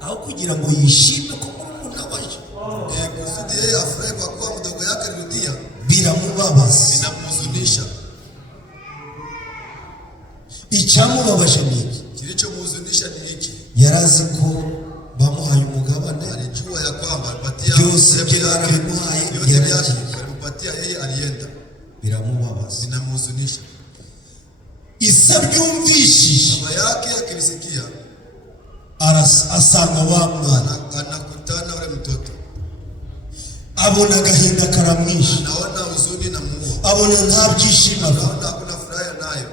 aho kugira ngo yishime ko murumuna waje, kusudi yeye afurahi kwa kuwa mdogo yake alirudia, biramubabaza. inamhuzunisha. Icyamubabaje ni iki? Kilichomhuzunisha ni hiki, Yari azi ko bamuhaye umugabane, alijua ya kwamba alipatia byose sehemu bye yake, barabimuhaye, yote vyake yaragiye. alimpatia yeye, alienda, Biramubabaza. inamhuzunisha. Isa byumvishije, Baba yake akilisikia, asanga wa mwana, anakutana ule mtoto, abona agahinda karamwishe, naona huzuni na muua, abona nta byishimo afite. naona hakuna furaha nayo.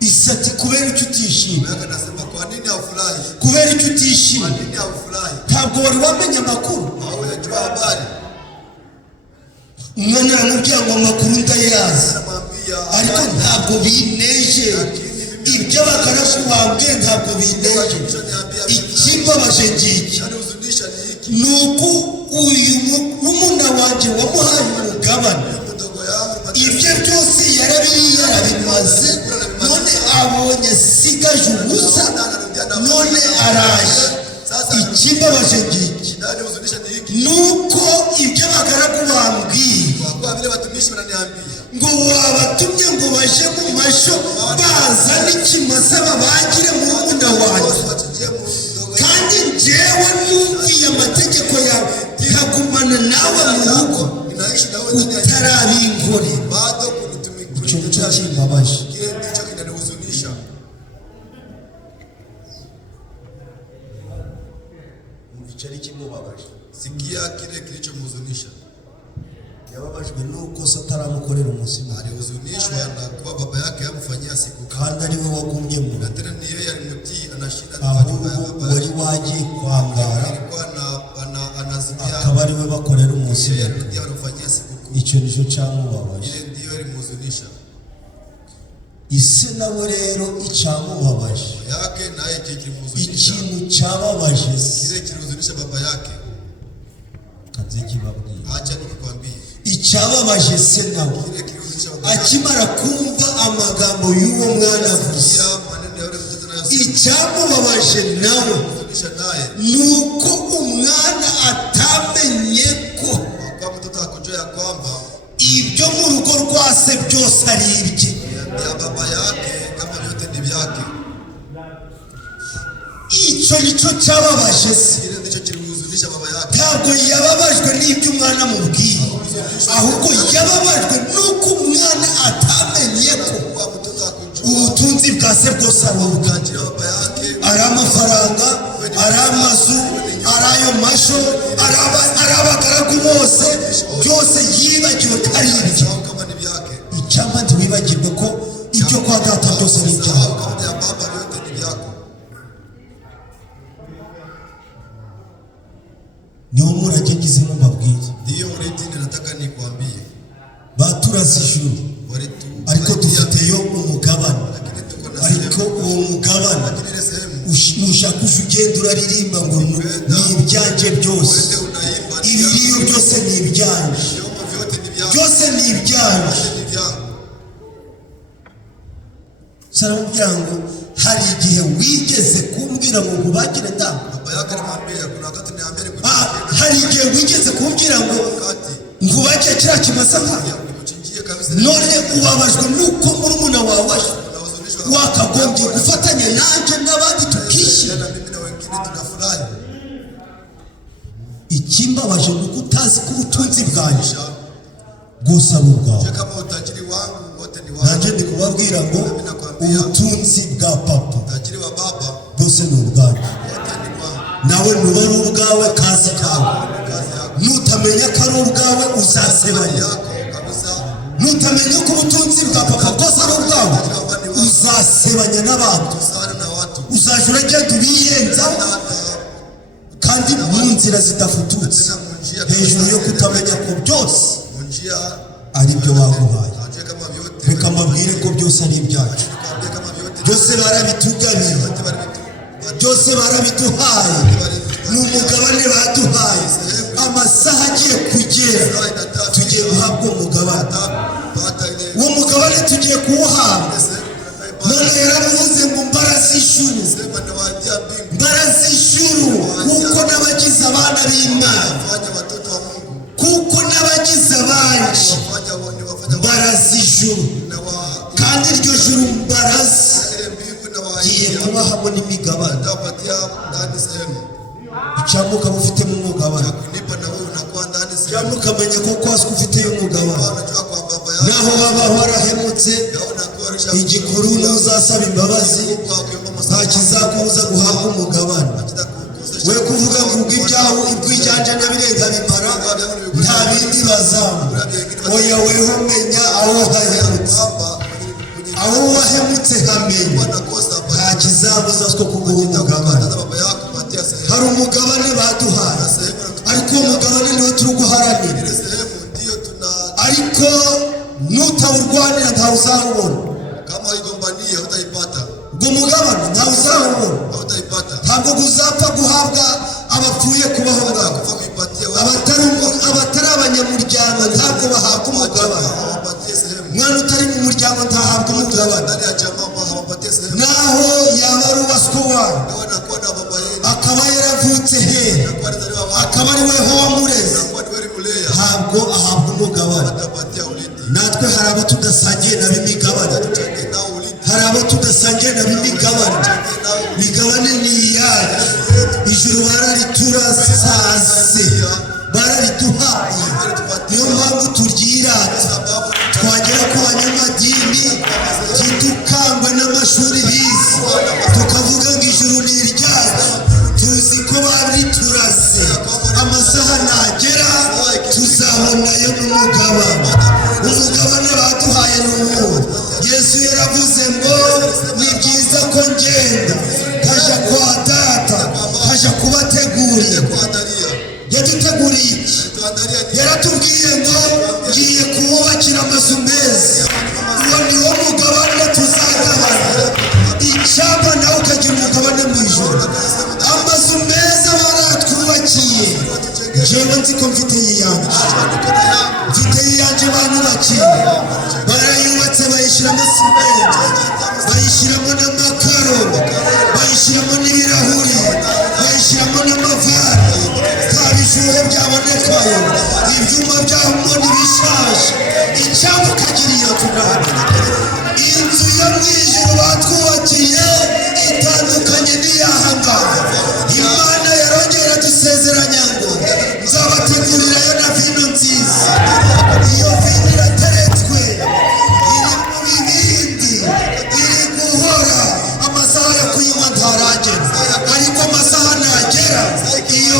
Isa ati kubera icyo utishima, Yake anasema kwa nini haufurahi? kubera icyo Kwa utishima, nini haufurahi? ntabwo wari wamenya amakuru. Au yajua habari? Umwana aramubwira ngo amakuru ndayazi, Anamwambia ariko ntabwo bineje. Ibyo abagaragu bambwiye ntabwo bineje. Ikimbabaje ngiki yani huzunisha ni hiki, ni uko uyu murumuna wanjye wamuhaye umugabane, mdogo yangu ibyo byose yarabimaze, none abonye sigaje ubusa, none araje. Ikimbabaje ngiki ndani huzunisha ni hiki, ni uko ibyo abagaragu bambwiye kwa vile watumishi wananiambia ngo wabatumye ngo baje mu masho baza n'ikimasa babagire murumuna wanjye, wachinjie mdogo kandi njyewe numviye amategeko yawe nkagumana nawe mu rugo inaishi na wewe ndani ya nyumba, utarabinkore. bado Icyo nicyo kunitumikia. kimbabaje. Kile ndicho kinanihuzunisha. Cyari kimubabaje, Sikia kile kilichomhuzunisha. yababajwe nuko se ataramukorera umunsi mukuru, Alihuzunishwa na kuwa baba yake amfanyia siku kandi ari we wagumye mu na rugo, tena ni yeye alimtii, anashinda kwa nyumba ya ahubwo baba wari yake. wagiye kwangara Alikuwa anazimia, akaba ari we bakorera umunsi yeye mukuru. ndiye alifanyia siku kuu. Icyo nicyo cyamubabaje. Ile ndiyo ilimhuzunisha Ise nawe rero icyamubabaje, yake, naye kilimhuzunisha. ikintu cyababaje se, Kile kilihuzunisha baba yake, kanze kibabwira, acha nikwambie, icyababaje se nawe kile kilihuzunisha baba yake, akimara kumva amagambo y'uwo mwana avuze, ya maneno ya yule mtoto nayo icyamubabaje nawe huzunisha naye, nuko umwana atamenye ko kwa mtoto akujua ya kwamba ibyo mu rugo rwa se byose ari ibye. ya baba yake kama vyote ni vyake. Icyo nicyo cyababaje se, Kile ndicho kilimhuzunisha baba yake. ntabwo yababajwe n'ibyo umwana amubwiye, ahubwo yababajwe nuko umwana atamenye ko Kwa mtoto akujua ubutunzi bwa se bwose ari ubwe, kajira baba yake, ari amafaranga, ari amazu, ari ayo masho ari abagaragu bose byose yibagiwe ko ari ibye. Sahau kama ni vyake. Icyampa ntiwibagirwe ko ibyo kwa data byose ni ibyawe. Sahau kama ni ya baba vyote ni vyako. Niyo murage ngize mubabwire. Ndiyo urithi nataka nikwambie. Baturaze ijuru ariko dufiteyo umugabane, ariko uwo mugabane nushaka uje ugenda uraririmba ngo ni ibyanje byose. Ibiriyo byose ni ibyanje, byose ni ibyanje. Saramubwira ngo hari igihe wigeze kumbwira ngo nkubagire da. Hari igihe wigeze kumbwira ngo nkubagire kiriya kimasa nkayo. None ubabajwe nuko murumuna wawe wakagombye gufatanya nanjye n'abandi tukishyira. Ikimbabaje ni uko utazi ko ubutunzi bwanjye bwose ari ubwawe. Nanjye ndi kubabwira ngo ubutunzi bwa papa bwose ni ubwanjye, nawe nuba ari ubwawe kazi kawe. Nutamenya ko ari ubwawe uzasebanya. Nutamenya ko ubutunzi bwa papa bwose ari ubwawe uzasebanya n'abantu. Uzajya uragenda ubiyenza kandi mu nzira zidafututse hejuru yo kutamenya ko byose ari byo baguhaye. Reka mbabwire ko byose ari ibyacu, byose barabitugabiye, byose barabiduhaye. Ni umugabane baduhaye. Amasaha agiye kugera tugiye guhabwa umugabane. Uwo mugabane tugiye kuwuhabwa. None yaravuze ngo mbarazishuru, mbarazishuru kuko n'abagize abana b'Imana, kuko n'abagize abanje mbarazijuru, kandi iryo juru mbarazi giye kubahamo n'imigabane. Icyampa ukaba ufitemo umugabane, icyampa ukamenya ko kwasi ufiteyo umugabane. Naho waba warahemutse, igikuru n'uzasaba imbabazi nta kizakubuza guhabwa umugabane. We kuvuga ngo ubw'ibyaho ibwijyanje n'abirenga bimara nta bindi bazamu. Oya weho menya aho wahemutse, aho wahemutse hamenya nta kizabuza two kuguha umugabane. Hari umugabane baduhaye, ariko uwo mugabane niwo turi guharanira. Ariko nutawurwanira ntawe uzawubona. Ubwo mugabane ntawe uzawubona. Ntabwo uzapfa guhabwa abapfuye kubaho ngabo. Abatari abanyamuryango ntabwo bahabwa umugabane. Mwana utari mu muryango ntahabwa umugabane. Naho yaba ari uwaswe wawe akaba yaravutse hera, akaba ari weho wamureze, ntabwo ahabwa umugabane. Natwe hari abo tudasangiye nabo imigabane, hari abo tudasangiye nabo imigabane. Imigabane ni iyacu. Ijuru barariturasase, barariduhaye. Niyo mpamvu turyirata. Twagera ku banyamadini ntidukangwe n'amashuri bize, tukavuga ngo ijuru ni iryacu. Tuzi ko bariturase. Amasaha nagera tuzabonayo n'umugabane. Umugabane baduhaye ni uwo. Yesu yaravuze ngo ni byiza ko ngenda nkajya kwa data nkajya kubategurira. Yaduteguriye iki? Yaratubwiye ngo ngiye kububakira amazu meza. Uwo ni wo mugabane tuzagabana. Icyapa nawe ukagira umugabane mu ijoro. Amazu meza baratwubakiye. Jewe nzi ko mfite iyanjye, mfite iyanjye banyubakiye. Barayubatse bayishyiramo simenti, bayishyiramo n'amakaro, bayishyiramo n'ibirahuri, bayishyiramo n'amavara. Nta bishuhe byabonekayo, ibyuma byaho ntibishaje. Icyapa ukagira iyo tunani. Inzu yo mu ijuru batwubakiye itandukanye n'iyahangana. Imana yarongera dusezeranya ngo nzabategurirayo na vino nziza. Iyo vino irateretswe, iri mu bibindi, iri guhora. Amasaha yo kuyinywa ntaragera, ariko amasaha nagera iyo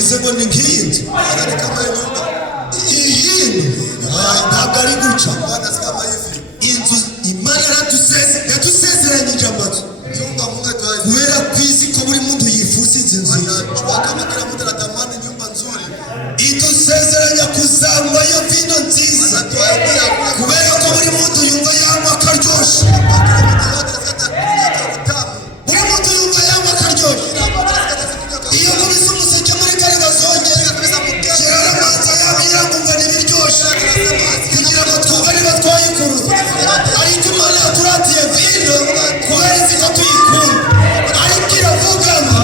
ugize ngo ni nk'iyinzu Bwana ni kama hii nyumba. iyi ntabwo ari guca Bwana si kama hivi. inzu Imana yadusezeranyije amazu Nyumba Mungu atuahidi. kubera kwizi ko buri muntu yifuza inzu nziza Anajua kama kila mtu anatamani nyumba nzuri. idusezeranya kuzanywayo vino nziza Anatuahidia kula kubera ko buri muntu yumva yanywa akaryoshe kwa kila mtu yote anataka kunywa utamu. buri muntu yumva yanywa akaryoshe Kila mtu anataka kunywa iyo nkubise umuseke muri kare gazonge kera amazi yabo irangumva n'ibiryoshe kugira ngo twumve niba twayikuruza ariko Imana yaturatiye vino kubera izi ko tuyikunda ariko iravuga ngo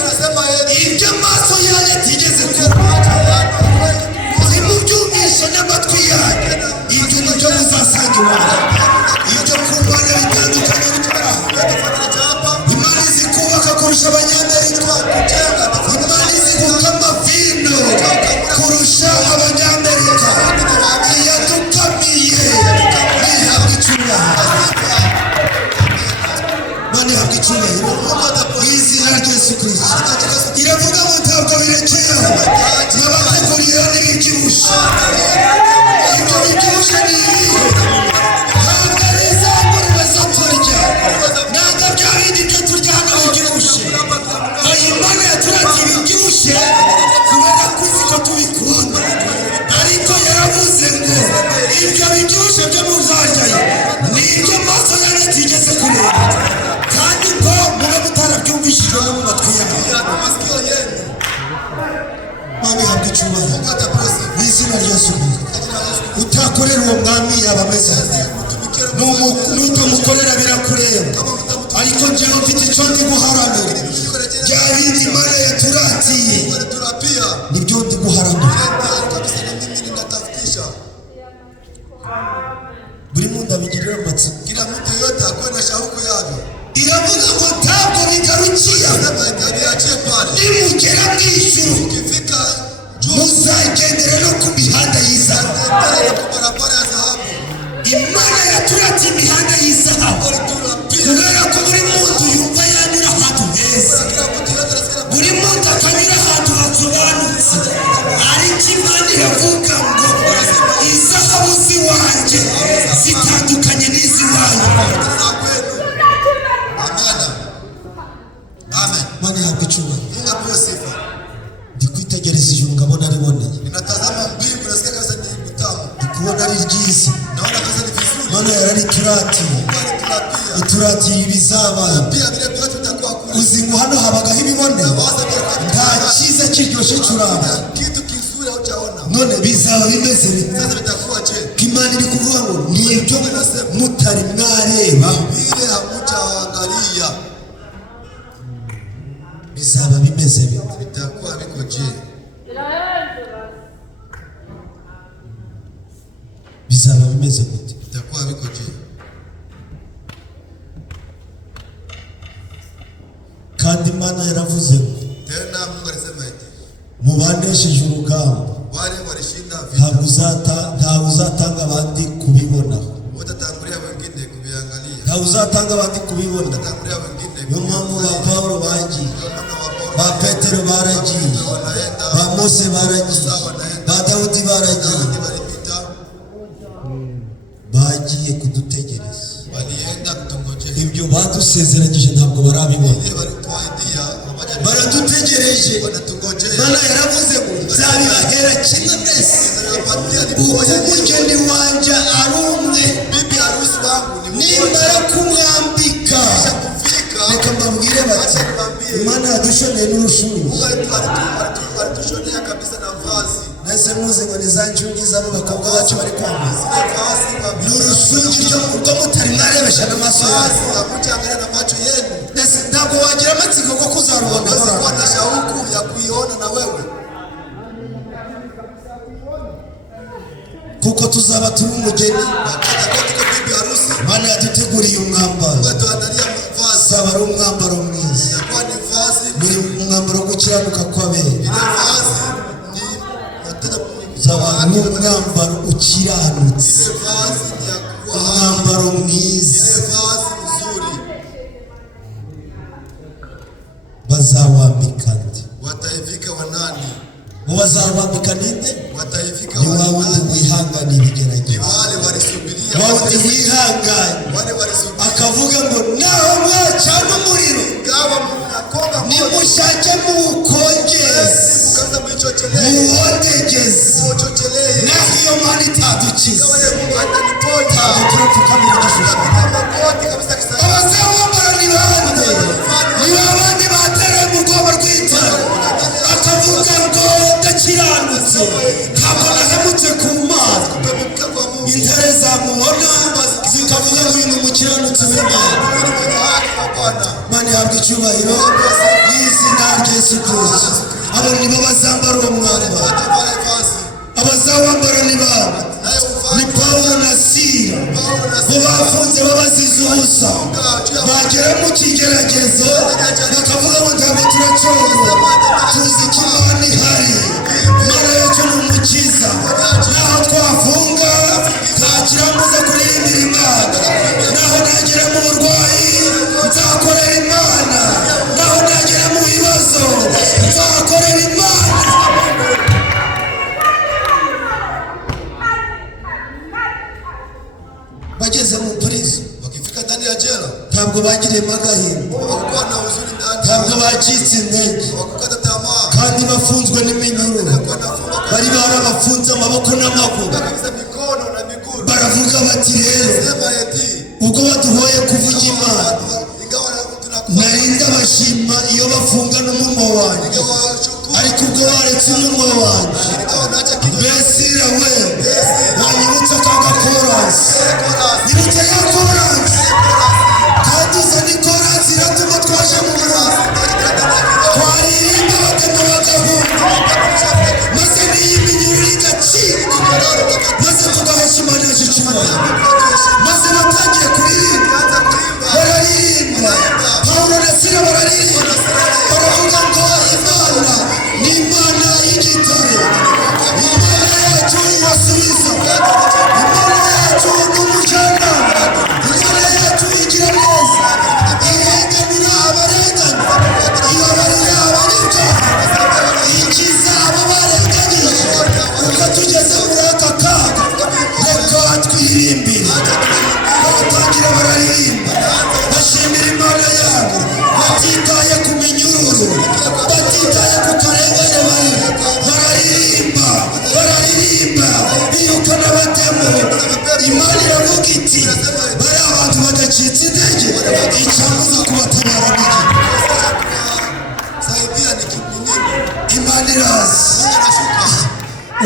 anasema yeye ibyo amaso yanyu atigeze kuba nimubyumvishe n'amatwi yanyu ibyo nibyo muzasanga iwabo ibyo ku Mana bitandukanye n'ibyaha Imana izi kubaka kurusha abanyamerika Imana izi gukama vino kurusha abanyamerika iyadukamiye nihabwa icyubahiro Imana ihabwa icyubahiro mu izina rya Yesu Kristo iravuga ngo ntabwo birekeyeho nabategurira n'ibibyibushye ibyo bibyibushye ni ibihe ntabwo ari za ngurube zo turya ntabwo bya bindi byo turya hano bibyibushye Imana yaturatiye ibibyibushye kubera ko izi ko tubikunda ariko yaravuze ngo ibyo bibyibushye byo muzaryayo ni ibyo amaso yanyu atigeze kureba kandi ngo mube mutarabyumvishijwe no mu matwi yanyu masikio yenu. Imana ihabwa icyubahiro Mungu ataposi. mu izina rya Yesu utakorera uwo mwami yaba ameze nutamukorera birakureba ariko njyewe mfite icyo ndi guharanira bya bindi Imana yaturatiye Turapia. nibyo ndi guharanira Kabisa na mimi ninatafutisha. buri muntu abigirira amatsiko Kila mtu yote akuwe na shauku yake. iravuga ngo ntabwo bigarukiye Sema itabiachie pale. nimugera mu ijuru Ukifika muzagendera no ku mihanda y'izahabu mbele na barabara ya dhahabu. Imana yaturatiye imihanda y'izahabu kubera ko buri muntu yumva yanyura ahantu heza Kila mtu yote anasikia buri muntu akanyura ahantu hasobanutse ariko Imana iravuga ngo izahabu z'iwanjye zitandukanye n'iz'iwanyu na kwenu. Amina. Amen. Imana ihabwa icyubahiro Mungu apewe sifa. ndi kwitegereza ijuru ngabona riboneye Ninatazama mbingu nasikia kabisa ni mtamu. ndi kubona ari ryiza Naona kabisa ni vizuri. Imana yararituratiye Mungu alitulapia. ituratiye ibizabaye Pia vile vyote vitakuwa kule. uzi ngo hano habagaho ibiboneye nta cyiza kiryoshye curanga Kitu kizuri haujaona. none bizaba bimeze bite Sasa vitakuwa je? Imana iri kuvuga ngo ni ibyo mutari mwareba Vile hamujaangalia bizaba bimeze bite vitakuwa viko je? bizaba bimeze gute Vitakuwa viko je? kandi Imana yaravuze ngo Tena Mungu alisema eti mu banesheje urugamba wale walishinda vita ntawe uzatanga abandi kubibona watatangulia wengine kuviangalia. ntawe uzatanga abandi kubibona Watatangulia wengine. niyo mpamvu ba Pawulo bagiye Ndio maana Wapaulo ba Petero baragiye wanaenda ba Mose baragiye ba Dawudi baragiye Daudi walipita bagiye kudutegereza walienda kutungojea. ibyo badusezeranyije ntabwo barabibona Ile walituahidia hawaja baradutegereje wanatungojea. Imana yaravuze ngo nzabibahera kimwe mwese Niliwapatia ni uko mmoja umugeni wanjye ari umwe bibi harusi wangu ni nimara mmoja. kumwambika Kisha kufika reka mbabwire bati Imana yadushoneye n'urushuri Mungu alitushonea kabisa na vazi. nase muzi ngo ni za ncungi z'abo bakobwa bacu bari kwambaza Zile vazi ni kabisa. urushungi rwo mutari mwarebesha n'amaso yanyu Vazi hamujaangalia na macho yenu. nase ntabwo wagira amatsiko ko kuzarubona Huwezi kuwa hora na shauku ya kuiona na wewe. kuko tuzaba turi umugeni Wakati kwa tuko bibi harusi, Imana yaduteguriye umwambaro watuandalia vazi. uzaba ari umwambaro mwiza Itakuwa ni vazi. ni umwambaro wo gukiranuka kw'abera Ile vazi ni nataka uzaba ni umwambaro ukiranutse ile vazi ni ya kuwa umwambaro mwiza ile vazi nzuri. bazawambika ndi Wataivika wanani wazabambika ninde watayifika ni wa wundi wihangana ibigeragezo wale walisubiria wa wundi wihangana wale walisubiria akavuga ngo naho mwacana umuriro gawa mnakonga nimushake muwukongeze mukaza mwichochelee muwondegeze muchochelee naho iyo mana itadukiza gawa Mungu atanipota turapfukamira igishusho magoti kabisa kisasa abazabambara ni bande ni babandi batereye mu rwobo rw'intare akavuga ngo ndakiranutse ntabwo nahemutse ku mana intare zamubona zikavuga ngo uyu ni umukiranutsi w'imana mana ihabwa icyubahiro n'izina rya Yesu Kristo abo nibo bazambara uwo mwambaro abazawambara ni bande ni Pawulo na Sila bo bafunze babazize ubusa bagera mu kigeragezo bakavuga ngo ntabwo turacogora tuzi ko Imana ihari Imana yacu ni umukiza naho twafunga ntakirambuza kuririmbira Imana naho nagera mu burwayi nzakorera Imana naho nagera mu bibazo nzakorera Imana bageze mu prison wakifika ndani ya jela ntabwo bagiriyemo agahinda wakuwa na huzuni ndani ntabwo bacitse intege wakukata tamaa kandi bafunzwe n'iminyururu bari barabafunze amaboko n'amaguru kabisa mikono na miguu baravuga bati rero sema eti ubwo baduhoye kuvuga Imana ingawa narinda bashima iyo bafunga n'umunwa wanjye ariko ubwo waretse umunwa wanjye mbese we wanyibutsa kanga korasi nyibutsa ya korasi kandi uza ni korasi iratuma twaje mu murongo twaririmba batema bagahunga maze n'iyi minyururu igacika maze tugahesha Imana yacu icyubahiro maze batangiye kuririmba bararirimba Pawulo na Sila bararirimba baravuga ngo Imana ni Imana y'igitare Imana yacu irasubiza Imana yacu ni umujyanama Imana yacu igira neza irenganura abarengana ibabarira abanyabyaha ikiza abo barenganyije ubwo tugeze muri aka kaga reka twirimbire baratangira bararirimba bashimira Imana yabo batitaye ku minyururu batitaye ku karengane bararirimba biyukana batemu Imana iravuga iti bari abantu badacitse intege icyamuza kubatabara n'iki Imana irazi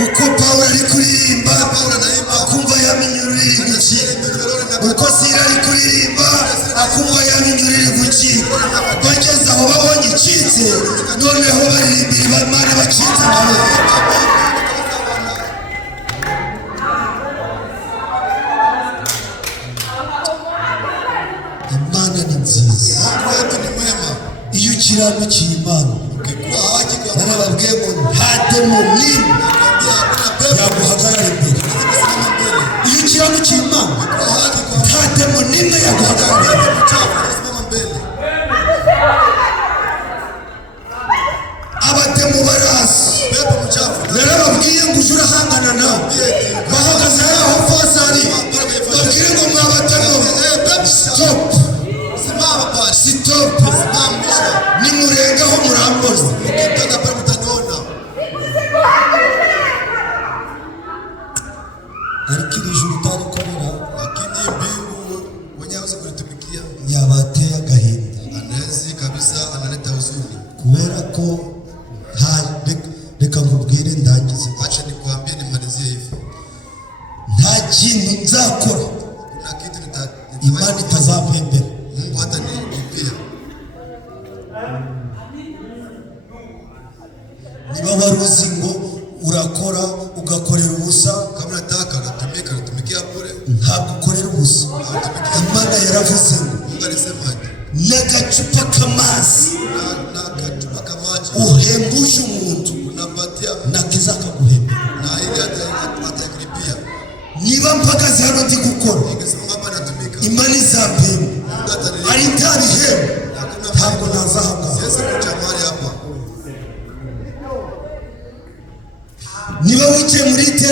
uko Pawulo ari kuririmba akumva ya minyururu iri gukira uko Sila ari kuririmba akumva ya minyururu iri gukira bageze aho babonye icitse noneho baririmbira Imana bacitse nabo Imana ni nziza iyo ukiranukiye Imana narababwiye ngo nta demo n'imwe yaguhagarara imbere iyo ukiranukiye Imana nta demo n'imwe yaguhagarara imbere abademu barazi narababwiye ngo uje urahangana nawe bahagaze aho fasari babwire ngo mwabademu stop nimurengaho murambona ariko iri juru utarikorera yabateye agahinda kubera ko reka nkubwire ndangize nta kintu nzakora Imana itazampembera niba wari uzi ngo urakora ugakorera ubusa ntabwo ukorera ubusa Imana yaravuze ngo n'agacupa k'amazi uhembuje umuntu nakiza akaguhembera niba mpagaze hano ndi gukora Imana izampemba ari nta bihembo ntabwo nazahangaha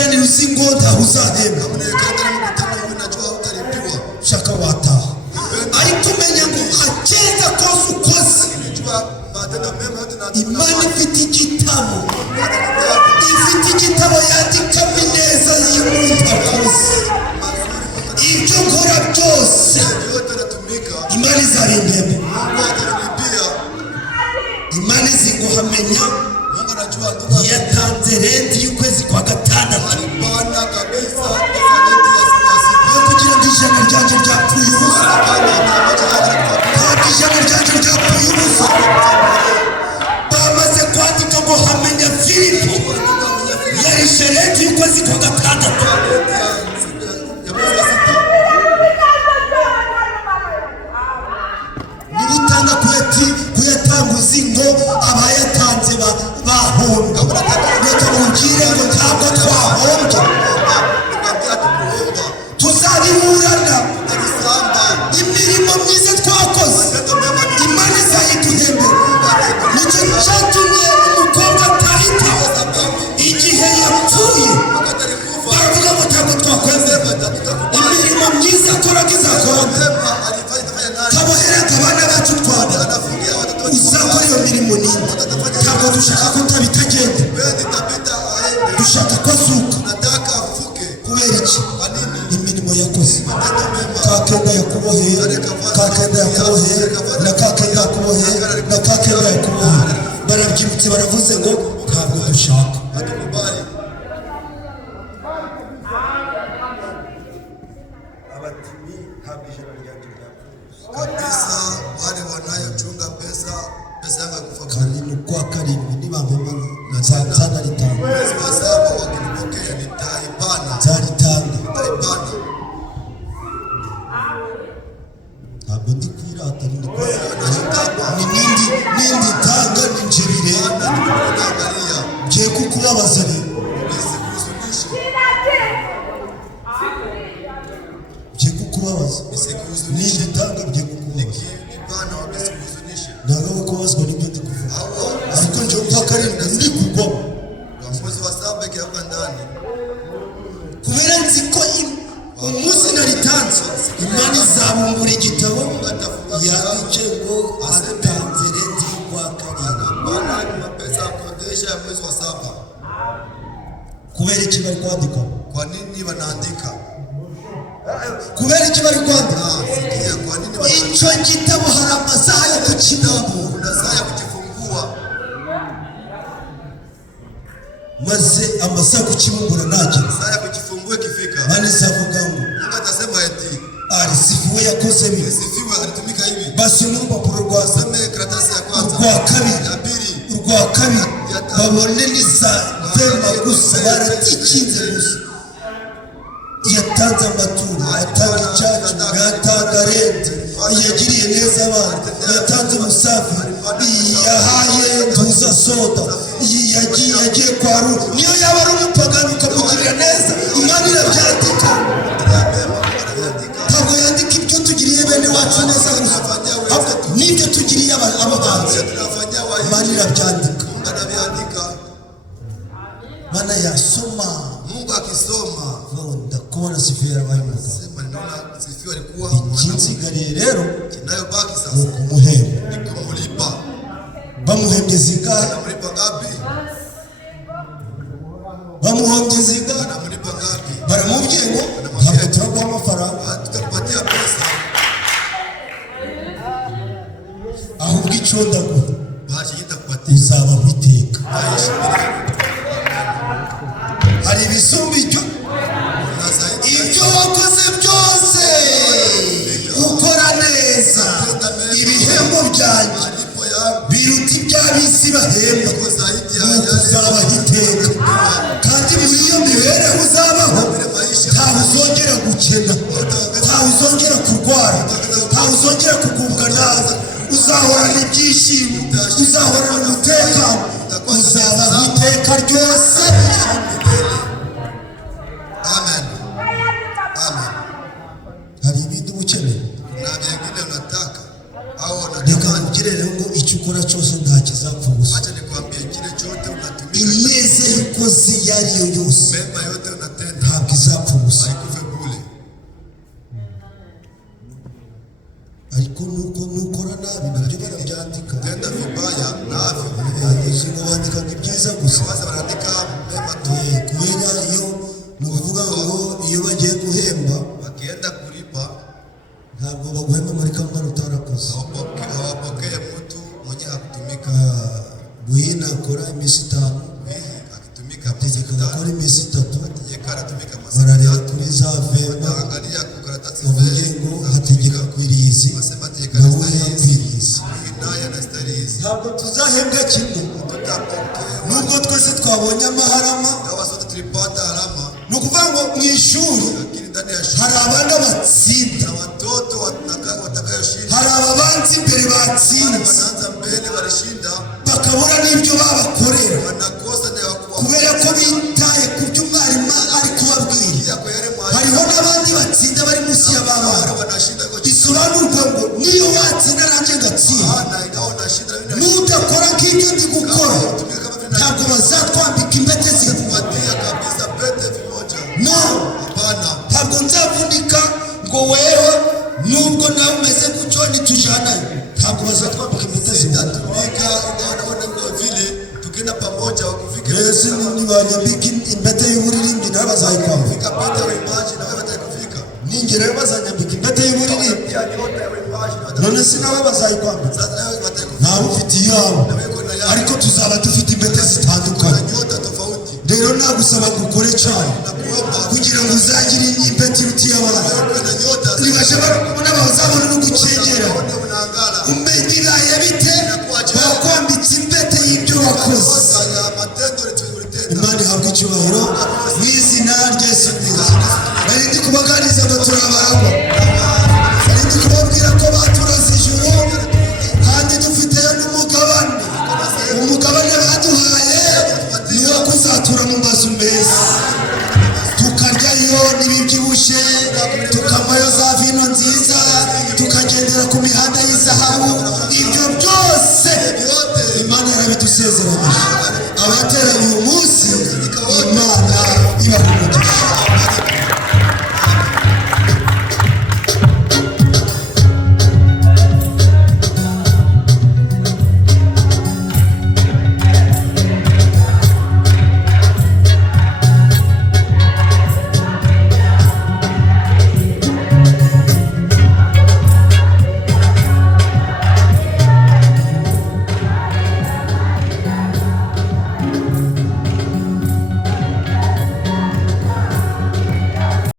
materaniro uzi ngo ntaho uzahembwa kama unayekanira mkutano unajua utalipiwa shaka wataha ariko umenya ngo akeza kose ukoze unajua matendo mema yote na Imana ifite igitabo ifite igitabo yandikamo ineza y'umuntu akoze ibyo nkora byose yote natumika Imana izabindembe Mungu atalipia Imana izi guhamenya Mungu anajua ndugu yatanze renti y'ukwezi kwa gatandatu alipana kabisa salenti ya siku yo kugira ngo ijana ryanjye ryapfuye ubusa ntabwo ijana ryanjye ryapfuye ubusa bamaze kwandika ngo hamenya Filipo yarishe renti y'ukwezi kwa gatandatu nibutanga kuyatanga uzi ngo abayatanze bahombye reka mubwire ngo ntabwo twahombye tuzabiburana imirimo myiza twakoze Imana izayiduhembera nicyo cyatumye umukobwa atahita igihe yapfuye baravuga ngo ntabwo twakoze imirimo myiza akoraga izakora kabohereza abana bacu twaba uzakora iyo mirimo nini ntabwo dushaka ko utabitagenda dushaka ko azuka kubera iki imirimo yakoze kakenda yakuboheye kakenda yakuboheye na kakenda yakuboheye na kakenda yakuboheye barabyibutse baravuze ngo ntabwo dushaka abatimi ntabwo ijana ryanjye ryapfuye kabisa wale wanayochunga pesa yangu kufa kandi ni ukwa karindwi nibampema nzanaritanga mwezi wa 7 wakinipokea nitaibana nzaritanga ntabwo ndi kwirata ndi kwirata nindi tanga ninjirire ngiye kukubabaza rero ngiye kukubabaza nindi tanga ngiye kukubabaza ntabwo kubazwa n'ibyo ndi kuvuga ariko nje kwa karindwi ndi kugwa mwezi wa 7 ikianza ndani kubera nzi ko umunsi naritanze Imana izabumbura igitabo yandike ngo atanze renti kwa karindwi Bwana ni pesa kodesha ya mwezi wa 7 kubera iki bari kwandika kwa nini wanaandika kubera iki bari kwandika sikia kwa nini wanaandika icyo gitabo hari amasaha yo kukibumbura kuna saa ya kujifungua maze amasaha yo kukibumbura nagera saa ya kujifungua ikifika Imana izavuga ngo Mungu atasema eti arisifuwe yakoze bino sifiwe alitumika hivi basoma urupapuro rwa sema karatasi ya kwanza urwa kabiri ya pili urwa kabiri babone nizavema gusa baratikinze gusa yatanze amaturo yatanga icacu yatanga rente yagiriye neza abana yatanze umusafiri yahaye ntuza soda yagiye kwa Ruhu niyo yaba ari umupagani ukamugirira neza Imana irabyandika ntabwo yandika ibyo tugiriye bene wacu neza gusa n'ibyo tugiriye abahanzi Imana irabyandika Imana yasoma Mungu akisoma ndakubona sifiwe yarabaye umugabo sema ninaona sifiwe alikuwa ikinsigariye rero kinayobaki ni sasa ukumuhemba ni kumulipa bamuhembye zingahe anamlipa ngapi bamuhombye zingahe anamlipa ngapi baramubwiye ngo ntabwo turaguha amafaranga tutakupatia pesa ahubwo icyo ndaguha basi itakupatia uzabaho iteka aishi hari ibisumba ibyo na zaidi ibyo wakoze byose ukora neza ibihembo byanjye malipo yangu biruta iby'ab'isi bahembwa iko zaidi ya nuko uzabaho iteka kandi muri iyo mibereho uzabaho ntawe uzongera gukena ntawe uzongera kurwara ntawe uzongera kugubwa nabi uzahorana ibyishimo uzahorana umutekano uzabaho iteka ryose amen amen hari ibindi uba ukeneye na vingine unataka au reka unataka nkubwire rero ngo icyo ukora cyose nta kizapfa ubusa acha nikwambie kile chote unatumika ineza y'ukoze iyo ari yo yose mema yote gusa baza barandika mema tu kubera iyo ni ukuvuga ngo iyo bagiye guhemba bakienda kulipa ntabwo baguhemba muri kampani utarakoze hawapokee mtu mwenye hakutumika buhina akora iminsi 5 akitumika ategeka gukora iminsi 3 anatumika barareba kuri za vema angalia kukaratasi bavuge ngo hategeka kwirizi wasema nawe yakwirizi naye anastahili ntabwo tuzahembwa kimwe nubwo twese twabonye amaharama dawa zote tulipata alama ni ukuvuga ngo mu ishuri lakini ndani ya shule hari abana batsinda na watoto watakayoshinda hari ababanzi imbere batsinze wanaanza mbele walishinda bakabura n'ibyo babakorera wanakosa na wakubwa kubera ko bitaye ku byo umwarimu ari kubabwira hariho n'abandi batsinda bari munsi y'ababana bisobanurwa ngo niyo watsinda nanjye ngatsinda nudakora nk'ibyo ndi gukora ntabwo bazatwambika imbete zikubatia kabisa pete vimoja no ntabwo nzavunika ngo wewe nubwo nawe umeze gutyo nitujanayo ntabwo bazatwambika imbete zikubatia naona ngo vile tukina pamoja wakufike Yesu nibanyambika imbete y'uburirimbi nawe bazayikwambika pete ya image nawe batakufika ningerayo bazanyambika imbete y'uburirimbi none si nawe bazayikwambika nawe ufite iyawe ariko tuzaba dufite imbete zitandukanye rero nagusaba gukore cyane kugira ngo uzagire imbete iruti y'abana nibashobora kubona bazabona no gucengera umeniraye bite bakwambitse imbete y'ibyo wakoze Imana ihabwa icyubahiro mu izina rya Yesu Kristo nari ndi kubaganiriza ngo turabaragwa nari ndi kubabwira ko baturaze ijuru kandi dufiteyo n'umugabane umugabane baduhaye ni wo kuzatura mu mazu meza tukaryayo n'ibibyibushye tukanywayo za vino nziza tukagendera ku mihanda y'izahabu ibyo byose Imana yarabidusezeranyije abateranye